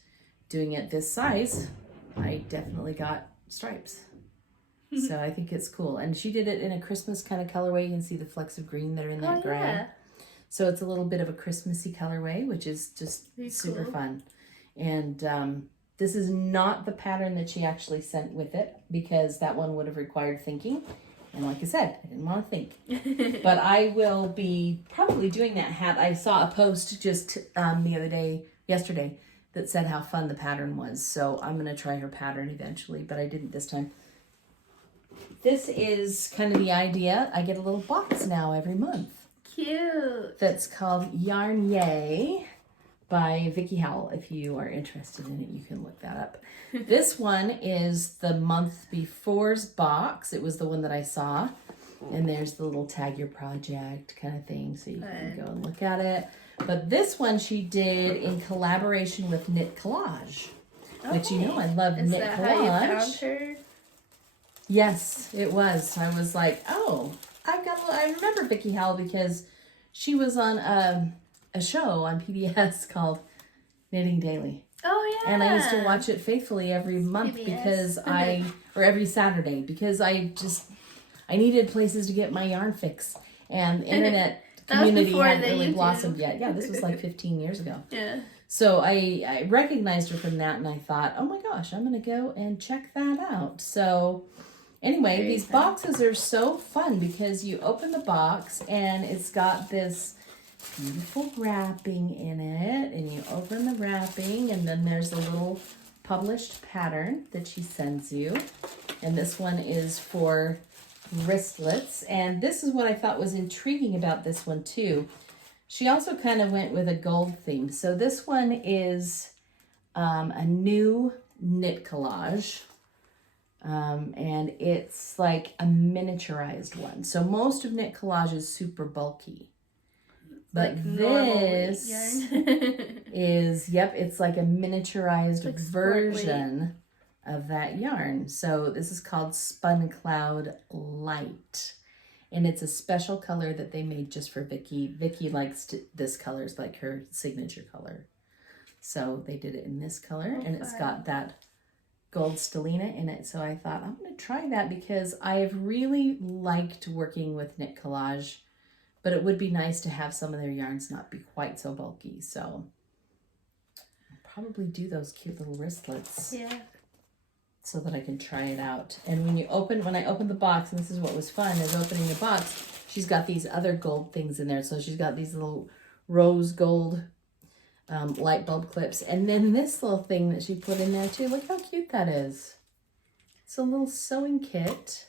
doing it this size, I definitely got stripes. So I think it's cool. And she did it in a Christmas kind of colorway. You can see the flecks of green that are in that gray. Yeah. So it's a little bit of a Christmassy colorway, which is just super fun. And this is not the pattern that she actually sent with it, because that one would have required thinking. And like I said, I didn't want to think. But I will be probably doing that hat. I saw a post just yesterday, that said how fun the pattern was. So I'm going to try her pattern eventually, but I didn't this time. This is kind of the idea. I get a little box now every month. Cute. That's called Yarn Yay by Vicky Howell. If you are interested in it, you can look that up. This one is the month before's box. It was the one that I saw. And there's the little tag your project kind of thing, so you can go and look at it. But this one she did in collaboration with Knit Collage, which you know I love Knit Collage. Is that how you found her? Yes, it was. I was like, oh, I remember Vicky Howell because she was on a show on PBS called Knitting Daily. Oh yeah. And I used to watch it faithfully every month because or every Saturday, because I needed places to get my yarn fix, and the internet community hadn't really blossomed yet. Yeah, this was like 15 years ago. Yeah. So I recognized her from that, and I thought, oh my gosh, I'm going to go and check that out. So anyway, these boxes are so fun because you open the box and it's got this beautiful wrapping in it, and you open the wrapping, and then there's a little published pattern that she sends you. And this one is for wristlets, and this is what I thought was intriguing about this one too. She also kind of went with a gold theme. So this one is a new knit collage, and it's like a miniaturized one. So most of knit collage is super bulky, but like this is it's like a miniaturized version of that yarn. So this is called Spun Cloud Light. And it's a special color that they made just for Vicky. Vicky likes this color, is like her signature color. So they did it in this color, and it's got that gold stellina in it. So I thought, I'm going to try that because I have really liked working with knit collage, but it would be nice to have some of their yarns not be quite so bulky. So I'll probably do those cute little wristlets. Yeah. So that I can try it out. And when I opened the box, and this is what was fun, is opening the box, she's got these other gold things in there. So she's got these little rose gold light bulb clips. And then this little thing that she put in there too. Look how cute that is. It's a little sewing kit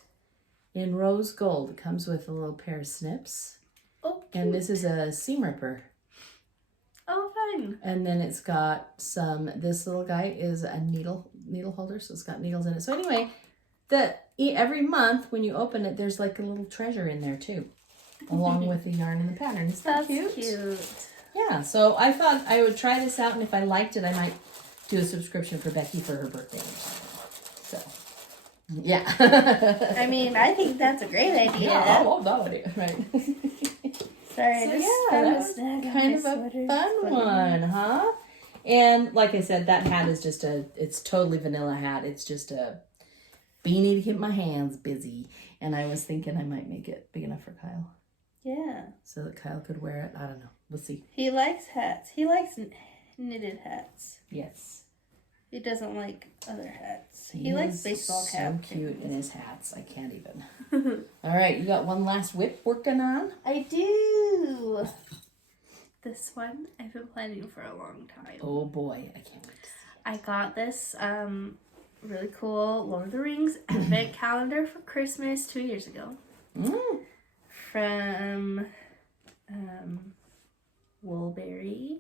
in rose gold. It comes with a little pair of snips. Oh, cute. And this is a seam ripper. Oh, fun. And then it's got this little guy is a needle holder, so it's got needles in it. So anyway, every month when you open it, there's like a little treasure in there too, along with the yarn and the pattern. Isn't that cute? That's cute. Yeah, so I thought I would try this out, and if I liked it, I might do a subscription for Becky for her birthday. So, yeah. I mean, I think that's a great idea. Yeah, I love that idea. Right. Sorry, So yeah, that was kind of a fun one, huh? And like I said, that hat is it's totally vanilla hat. It's just a beanie to keep my hands busy. And I was thinking I might make it big enough for Kyle. Yeah. So that Kyle could wear it. I don't know. We'll see. He likes hats. He likes knitted hats. Yes. He doesn't like other hats. He likes baseball caps. So cute in his hats. I can't even. All right, you got one last whip working on? I do. This one I've been planning for a long time. Oh boy, I can't wait to see it. I got this really cool Lord of the Rings advent calendar for Christmas 2 years ago. From Woolberry.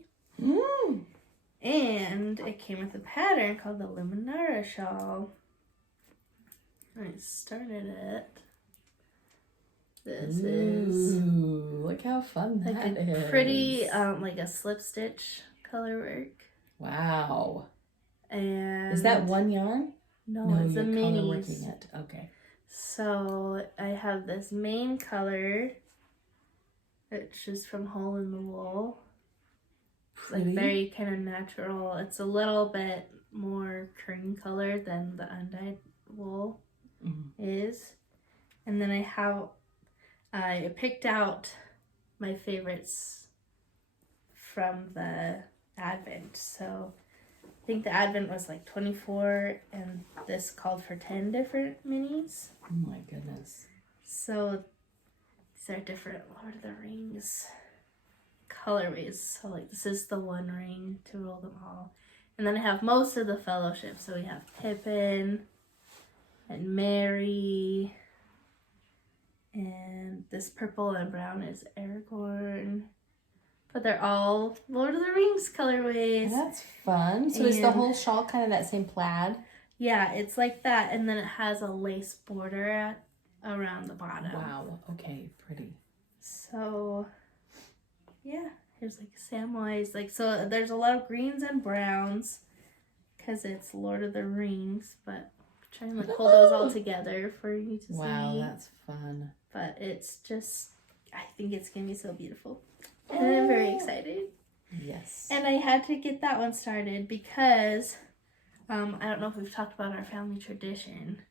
And it came with a pattern called the Luminara shawl. I started it. This is look how fun that like a is. pretty like a slip stitch color work. Wow. And is that one yarn? No, it's a mini. Color working it. Okay. So I have this main color. It's just from Hole in the Wool. It's like very kind of natural. It's a little bit more cream color than the undyed wool is. And then I picked out my favorites from the Advent. So I think the Advent was like 24 and this called for 10 different minis. Oh my goodness. So these are different Lord of the Rings colorways. So like this is the one ring to rule them all. And then I have most of the fellowship. So we have Pippin and Merry. And this purple and brown is Aragorn. But they're all Lord of the Rings colorways. That's fun. So is the whole shawl kind of that same plaid? Yeah, it's like that. And then it has a lace border around the bottom. Wow. Okay. Pretty. So, yeah. Here's like Samwise. Like, so there's a lot of greens and browns. Because it's Lord of the Rings. But I'm trying to like pull those all together for you to see. Wow, that's fun. But it's just, I think it's going to be so beautiful. And I'm very excited. Yes. And I had to get that one started because I don't know if we've talked about our family tradition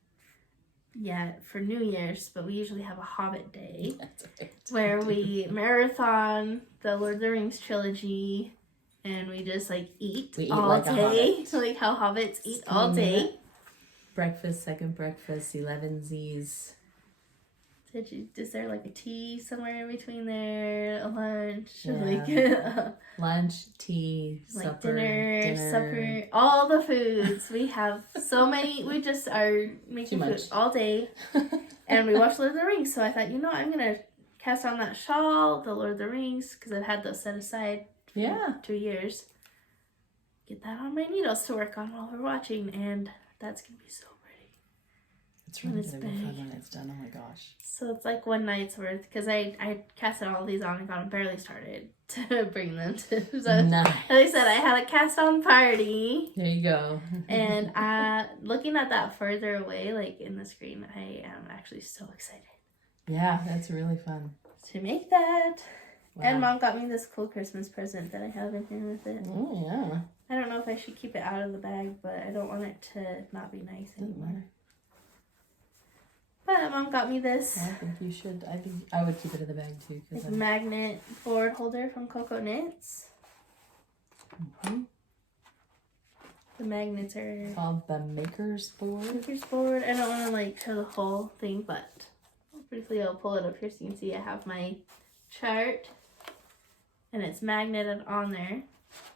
yet for New Year's, but we usually have a Hobbit day. That's right. Where we marathon the Lord of the Rings trilogy and we just like eat all like day. Like how hobbits eat all day. Breakfast, second breakfast, 11 Z's. Is there like a tea somewhere in between there? A lunch? Yeah. Like Lunch, tea, like supper, dinner, supper, all the foods. We have so many. We just are making food all day. And we watch Lord of the Rings. So I thought, I'm going to cast on that shawl, the Lord of the Rings, because I've had those set aside for 2 years. Get that on my needles to work on while we're watching. And that's going to be so pretty. It's really it's gonna be big. fun when it's done. Oh my gosh. So it's like one night's worth because I casted all these on and got them barely started to bring them to. So Nice. like I said, I had a cast on party. There you go. And looking at that further away, like in the screen, I am actually so excited. Yeah, that's really fun. To make that. Wow. And Mom got me this cool Christmas present that I have in here with it. Oh, yeah. I don't know if I should keep it out of the bag, but I don't want it to not be nice Doesn't anymore. matter. But Mom got me this. I think you should. I think I would keep it in the bag too. It's a magnet board holder from Coco Knits. The magnets are called the Maker's Board. Maker's board. I don't want to like show the whole thing, but briefly I'll pull it up here so you can see I have my chart and it's magneted on there.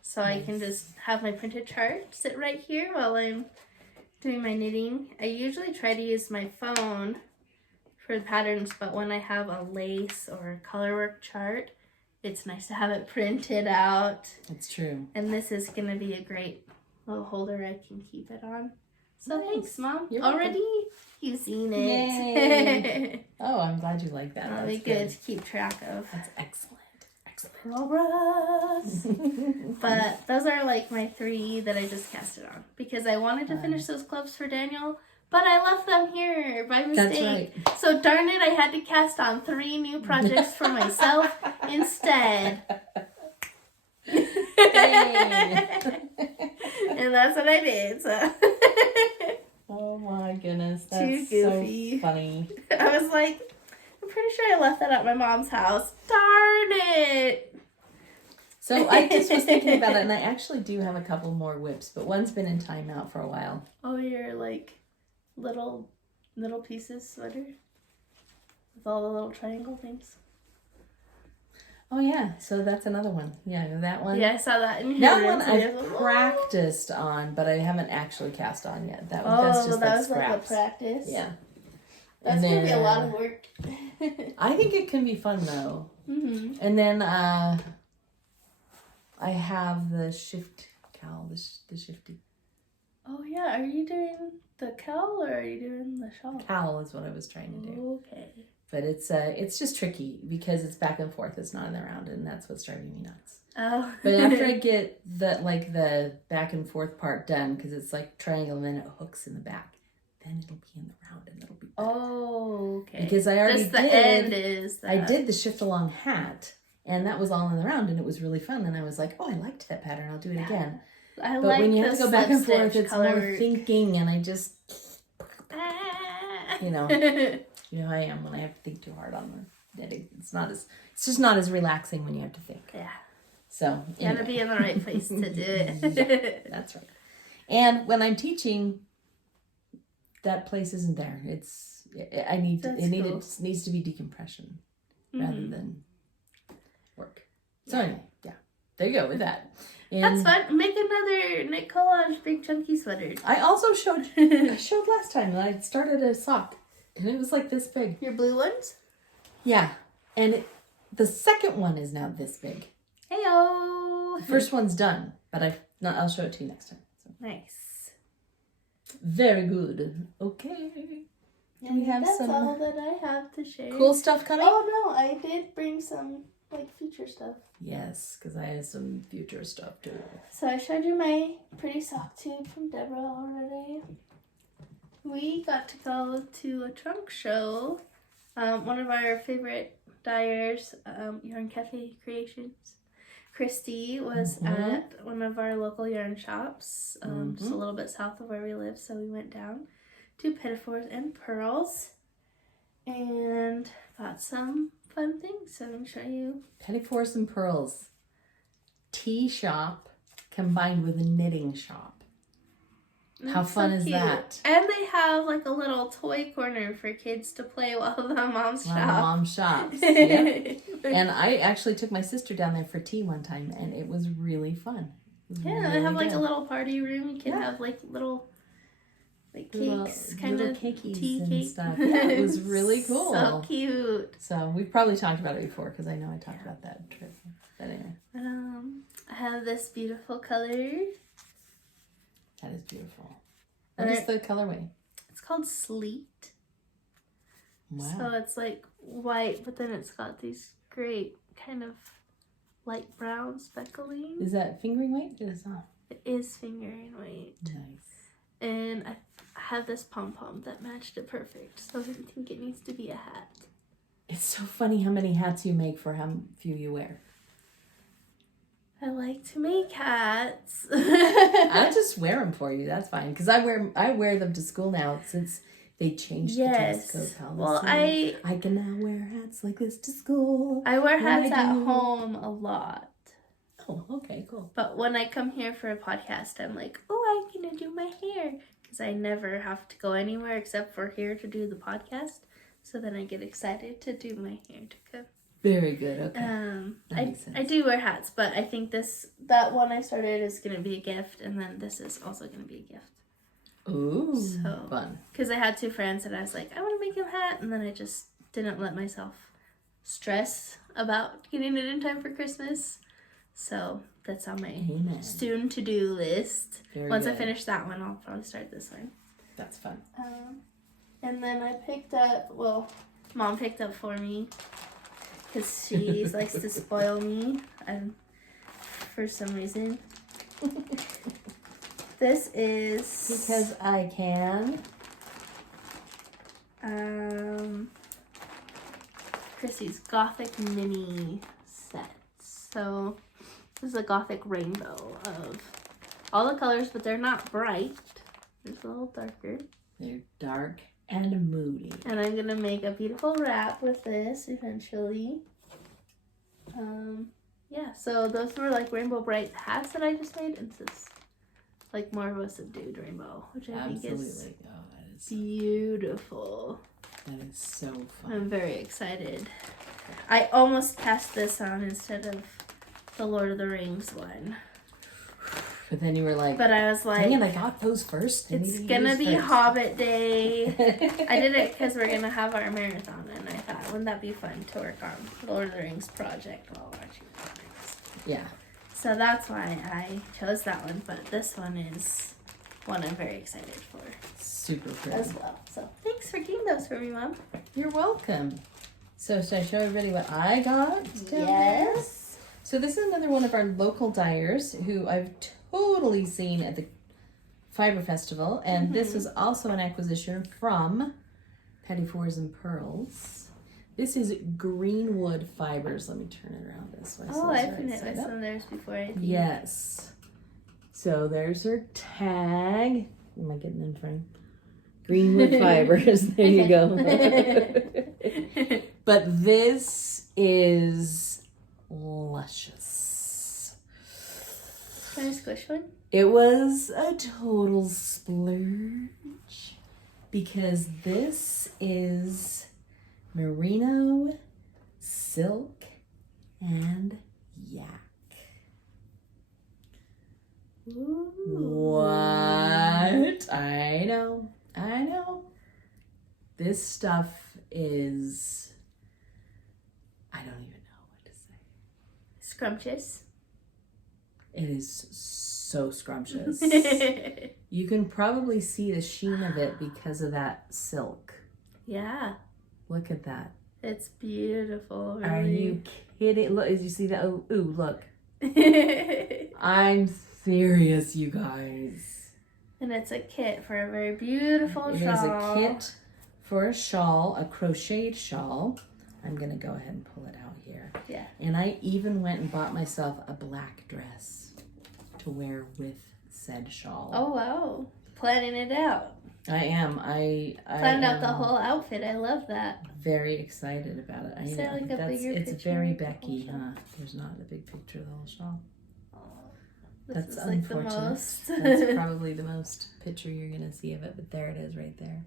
So Nice. I can just have my printed chart sit right here while I'm doing my knitting. I usually try to use my phone for the patterns, but when I have a lace or colorwork chart, it's nice to have it printed out. That's true. And this is going to be a great little holder I can keep it on. So Nice. thanks, Mom. You're Already using it. Yay. Oh, I'm glad you like that. That'll That's be good to keep track of. That's excellent. Excellent. Progress. But those are like my 3 that I just casted on because I wanted to finish those gloves for Daniel, but I left them here by mistake. That's right. So darn it, I had to cast on 3 new projects for myself instead. And that's what I did. So. Oh my goodness, Too that's so goofy. funny. I was like, I'm pretty sure I left that at my mom's house. Darn it! So I just was thinking about it, and I actually do have a couple more whips, but one's been in timeout for a while. Oh, your like little pieces sweater with all the little triangle things. Oh yeah, so that's another one. Yeah, that one. Yeah, I saw that in your That room one today. I've practiced on, but I haven't actually cast on yet. That's just that like was scraps. like a practice. Yeah. That's And gonna be a then, lot of work. I think it can be fun though. Mm-hmm. And then I have the shift cowl, the shifty. Oh yeah, are you doing the cowl or are you doing the shawl? Cowl is what I was trying to do. Okay. But it's just tricky because it's back and forth. It's not in the round, and that's what's driving me nuts. Oh. But after I get the back and forth part done, because it's like triangle and then it hooks in the back, then it'll be in the round and it'll be better. Oh, okay. Because I already just the end is that. I did the shift along hat, and that was all in the round, and it was really fun. And I was like, oh, I liked that pattern. I'll do it again. I But like when you have to go back and slip forth, stitch it's color more work. thinking, and I just, Ah. you know how I am when I have to think too hard on the knitting. It's just not as relaxing when you have to think. Yeah. So You gotta anyway. be in the right place to do it. Yeah, that's right. And when I'm teaching, that place isn't there. It needs to be decompression rather than work. So anyway, yeah, there you go with that. And That's fun. Make another knit collage big chunky sweater. I also showed last time that I started a sock, and it was like this big. Your blue ones? Yeah, and the second one is now this big. Heyo! The first one's done, but I'll show it to you next time. So. Nice. Very good. Okay. Do we have That's some all that I have to share. cool stuff coming? Oh no, I did bring some like future stuff. Yes, because I have some future stuff too. So I showed you my pretty sock tube from Deborah already. We got to go to a trunk show. One of our favorite dyers, Yarn Cafe Creations. Christy was at one of our local yarn shops, just a little bit south of where we live. So we went down to Pinheiro and Purls and got some fun things. So I'm going to show you. Pinheiro and Purls. Tea shop combined with a knitting shop. How It's fun so is cute. that? And they have like a little toy corner for kids to play while the moms My shop. mom shops. Yep. And I actually took my sister down there for tea one time, and it was really fun. Yeah, they have like a little party room. You can have like little like cakes, kind little of cakeys tea and cake. stuff. Yeah, it was really cool. So cute. So we've probably talked about it before because I know I talked about that trip. But anyway, I have this beautiful color. that is beautiful. What is the colorway? It's called Sleet. Wow. So it's like white, but then it's got these great kind of light brown speckling. Is that fingering weight? It is not. It is fingering weight. Nice. And I have this pom-pom that matched it perfect. So I think it needs to be a hat. It's so funny how many hats you make for how few you wear. I like to make hats. I'll just wear them for you. That's fine. Because I wear them to school now since they changed the dress code policy. Well, I can now wear hats like this to school. I wear hats at home a lot. Oh, okay, cool. But when I come here for a podcast, I'm like, oh, I'm going to do my hair. Because I never have to go anywhere except for here to do the podcast. So then I get excited to do my hair to come. Very good. Okay. I do wear hats, but I think that one I started is going to be a gift. And then this is also going to be a gift. Ooh, so fun. Because I had two friends and I was like, I want to make a hat. And then I just didn't let myself stress about getting it in time for Christmas. So that's on my soon to-do list. Once I finish that one, I'll probably start this one. That's fun. And then I picked up, Mom picked up for me because she likes to spoil me for some reason. This is... Because I can. Chrissy's Gothic mini set. So... This is a Gothic rainbow of all the colors, but they're not bright. They're a little darker. They're dark and moody. And I'm going to make a beautiful wrap with this eventually. Yeah, so those were like rainbow bright hats that I just made. And this is like more of a subdued rainbow, which I think is beautiful. That is so fun. I'm very excited. I almost cast this on instead of the Lord of the Rings one. But then you were like... But I was like... Dang it, I got those first. It's gonna be Hobbit Day. I did it because we're gonna have our marathon, and I thought, wouldn't that be fun to work on Lord of the Rings project while watching comics? Yeah. So that's why I chose that one, but this one is one I'm very excited for. Super pretty. As well. So thanks for getting those for me, Mom. You're welcome. So should I show everybody what I got? Yes. So this is another one of our local dyers who I've totally seen at the Fiber Festival. And this is also an acquisition from Petty Fours and Pearls. This is Greenwood Fibers. Let me turn it around this way. Oh, I've seen it with some of theirs before, I think. Yes. So there's her tag. Am I getting in frame? Greenwood Fibers. There you go. But this is luscious. Can I squish one? It was a total splurge because this is merino, silk, and yak. Ooh. What? I know. This stuff is... I don't even know what to say. Scrumptious. It is so scrumptious. You can probably see the sheen of it because of that silk. Yeah. Look at that. It's beautiful. Really. Are you kidding? Look, did you see that? Oh, ooh, look. I'm serious, you guys. And it's a kit for a very beautiful shawl. It is a kit for a shawl, a crocheted shawl. I'm going to go ahead and pull it out here. Yeah. And I even went and bought myself a black dress to wear with said shawl. Oh, wow. Planning it out. I am. I planned out the whole outfit. I love that. Very excited about it. Is there like a bigger it's picture very of the Becky, whole huh? There's not a big picture of the whole shawl. Oh, That's is like unfortunate. the most. That's probably the most picture you're gonna see of it, but there it is right there.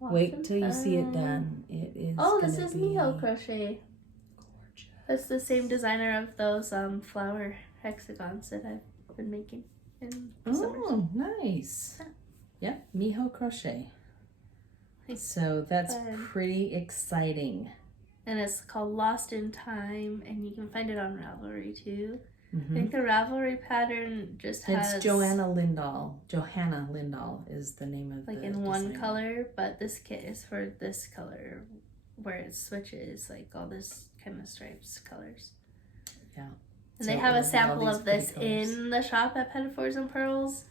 Wait till you see it done. It is. Oh, this is Miho crochet. Gorgeous. That's the same designer of those flower hexagons that I've been making in the summers. Oh, nice. Yeah, Miho crochet. So that's pretty exciting. And it's called Lost in Time, and you can find it on Ravelry too. I think the Ravelry pattern just has... It's Johanna Lindahl is the name of like the in one designer. color, but this kit is for this color where it switches like all this kind of stripes colors. Yeah. And they have a sample of this in the shop at Pinheiro and Purls,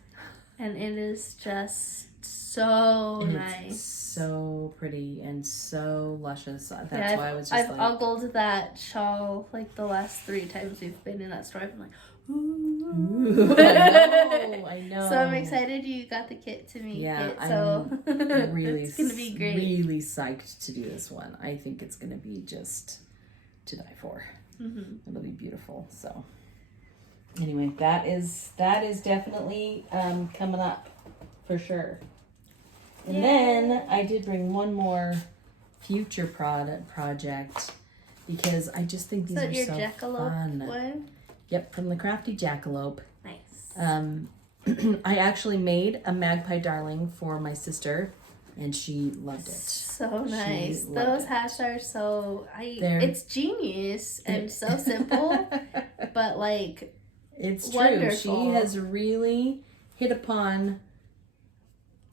and it is just so nice. It's so pretty and so luscious. That's why I was just I've ogled that shawl like the last 3 times we've been in that store. I'm like, ooh. I know. So I'm excited you got the kit to make it. So I'm really, it's gonna be great. Really psyched to do this one. I think it's gonna be just to die for. Mm-hmm. It'll be beautiful. So anyway, that is definitely coming up for sure. And then I did bring one more future project because I just think these are so fun. One? Yep, from the Crafty Jackalope. Nice. I actually made a magpie darling for my sister, and she loved it. So nice. Those hats are so... it's genius and so simple, but like... It's true. Wonderful. She has really hit upon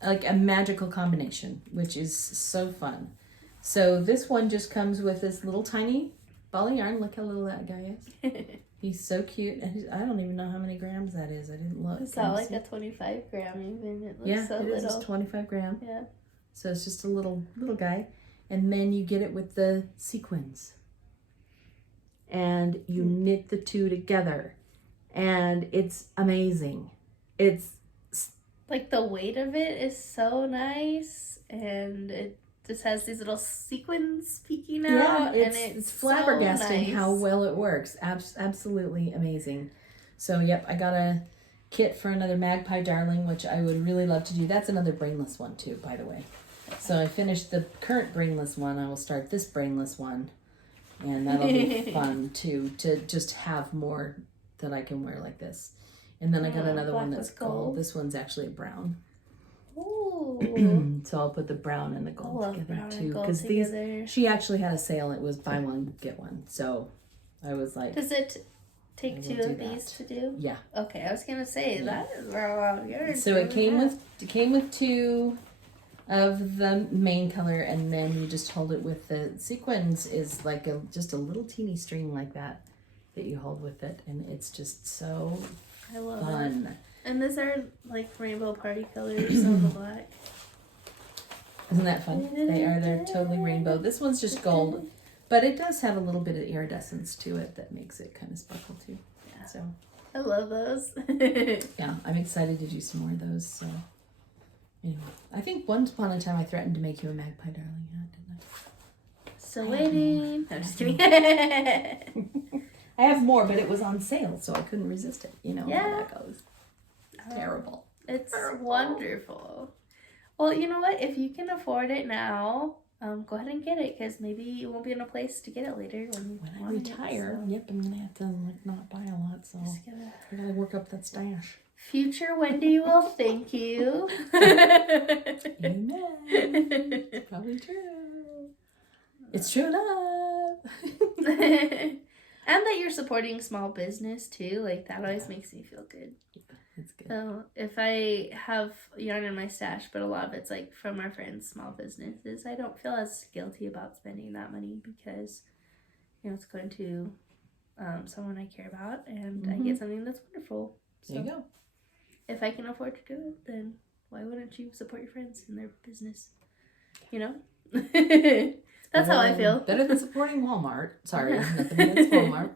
like a magical combination, which is so fun. So this one just comes with this little tiny ball of yarn. Look how little that guy is. He's so cute. And I don't even know how many grams that is. I didn't look. It's not like a 25 gram even. It looks so little. It is just 25 gram. Yeah. So it's just a little guy. And then you get it with the sequins. And you knit the two together. And it's amazing. It's like the weight of it is so nice, and it just has these little sequins peeking out. Yeah, and it's flabbergasting so nice. how well it works. Absolutely amazing. So yep, I got a kit for another magpie darling, which I would really love to do. That's another brainless one too, by the way. So I finished the current brainless one. I will start this brainless one, and that'll be fun too, to just have more that I can wear like this. And then I got another one that's gold. This one's actually a brown. Ooh. So I'll put the brown and the gold together too. Because she actually had a sale. It was buy one, get one. So I was like... Does it take 2 of these to do? Yeah. Okay, I was going to say, that is a lot of yarn. So it came with 2 of the main color, and then you just hold it with the sequins is like just a little teeny string like that you hold with it, and it's just so I love fun. It. And these are like rainbow party colors on the black. Isn't that fun? They're totally rainbow. This one's just gold, but it does have a little bit of iridescence to it that makes it kind of sparkle too. Yeah. So I love those. Yeah, I'm excited to do some more of those. So anyway, I think once upon a time I threatened to make you a magpie darling hat, didn't I? Still waiting. I'm just kidding. I have more, but it was on sale, so I couldn't resist it. You know how that goes. Terrible. It's wonderful. Well, you know what? If you can afford it now, go ahead and get it, because maybe you won't be in a place to get it later when I retire. Yep, I'm gonna have to not buy a lot, so I gotta work up that stash. Future Wendy will thank you. Amen. It's probably true. It's true enough. And that you're supporting small business too, like that always makes me feel good. It's good. So if I have yarn in my stash, but a lot of it's like from our friends' small businesses, I don't feel as guilty about spending that money because, you know, it's going to someone I care about, and I get something that's wonderful. So there you go. If I can afford to do it, then why wouldn't you support your friends in their business? You know? That's how I feel. Better than supporting Walmart. Sorry, nothing against Walmart.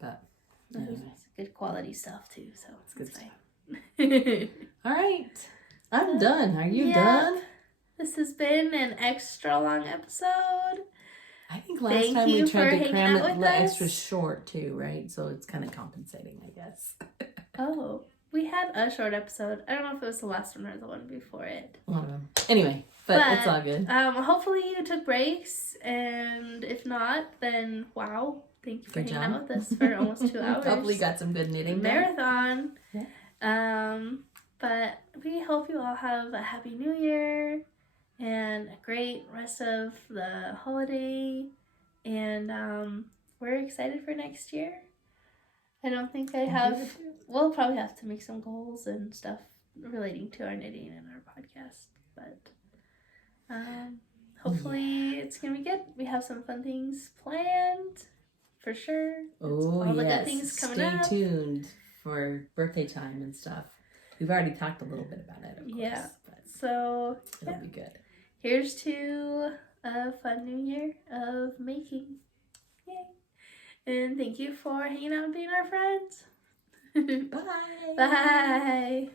But anyway. It's good quality stuff too, so it's good fine. All right. I'm done. Are you done? This has been an extra long episode. I think last time we tried to cram it extra short too, right? So it's kind of compensating, I guess. Oh, we had a short episode. I don't know if it was the last one or the one before it. One of them. Anyway, but it's all good. Hopefully you took breaks, and if not, then wow. Thank you for hanging out with us for almost 2 hours. Hopefully you got some good knitting marathon. Yeah. But we hope you all have a happy new year and a great rest of the holiday. And we're excited for next year. I don't think I have. We'll probably have to make some goals and stuff relating to our knitting and our podcast. But hopefully it's going to be good. We have some fun things planned for sure. Oh, all the yes. good things coming Stay up. tuned for birthday time and stuff. We've already talked a little bit about it, of course. Yeah. But So, it'll be good. Here's to a fun new year of making. Yay. And thank you for hanging out and being our friends. Bye. Bye.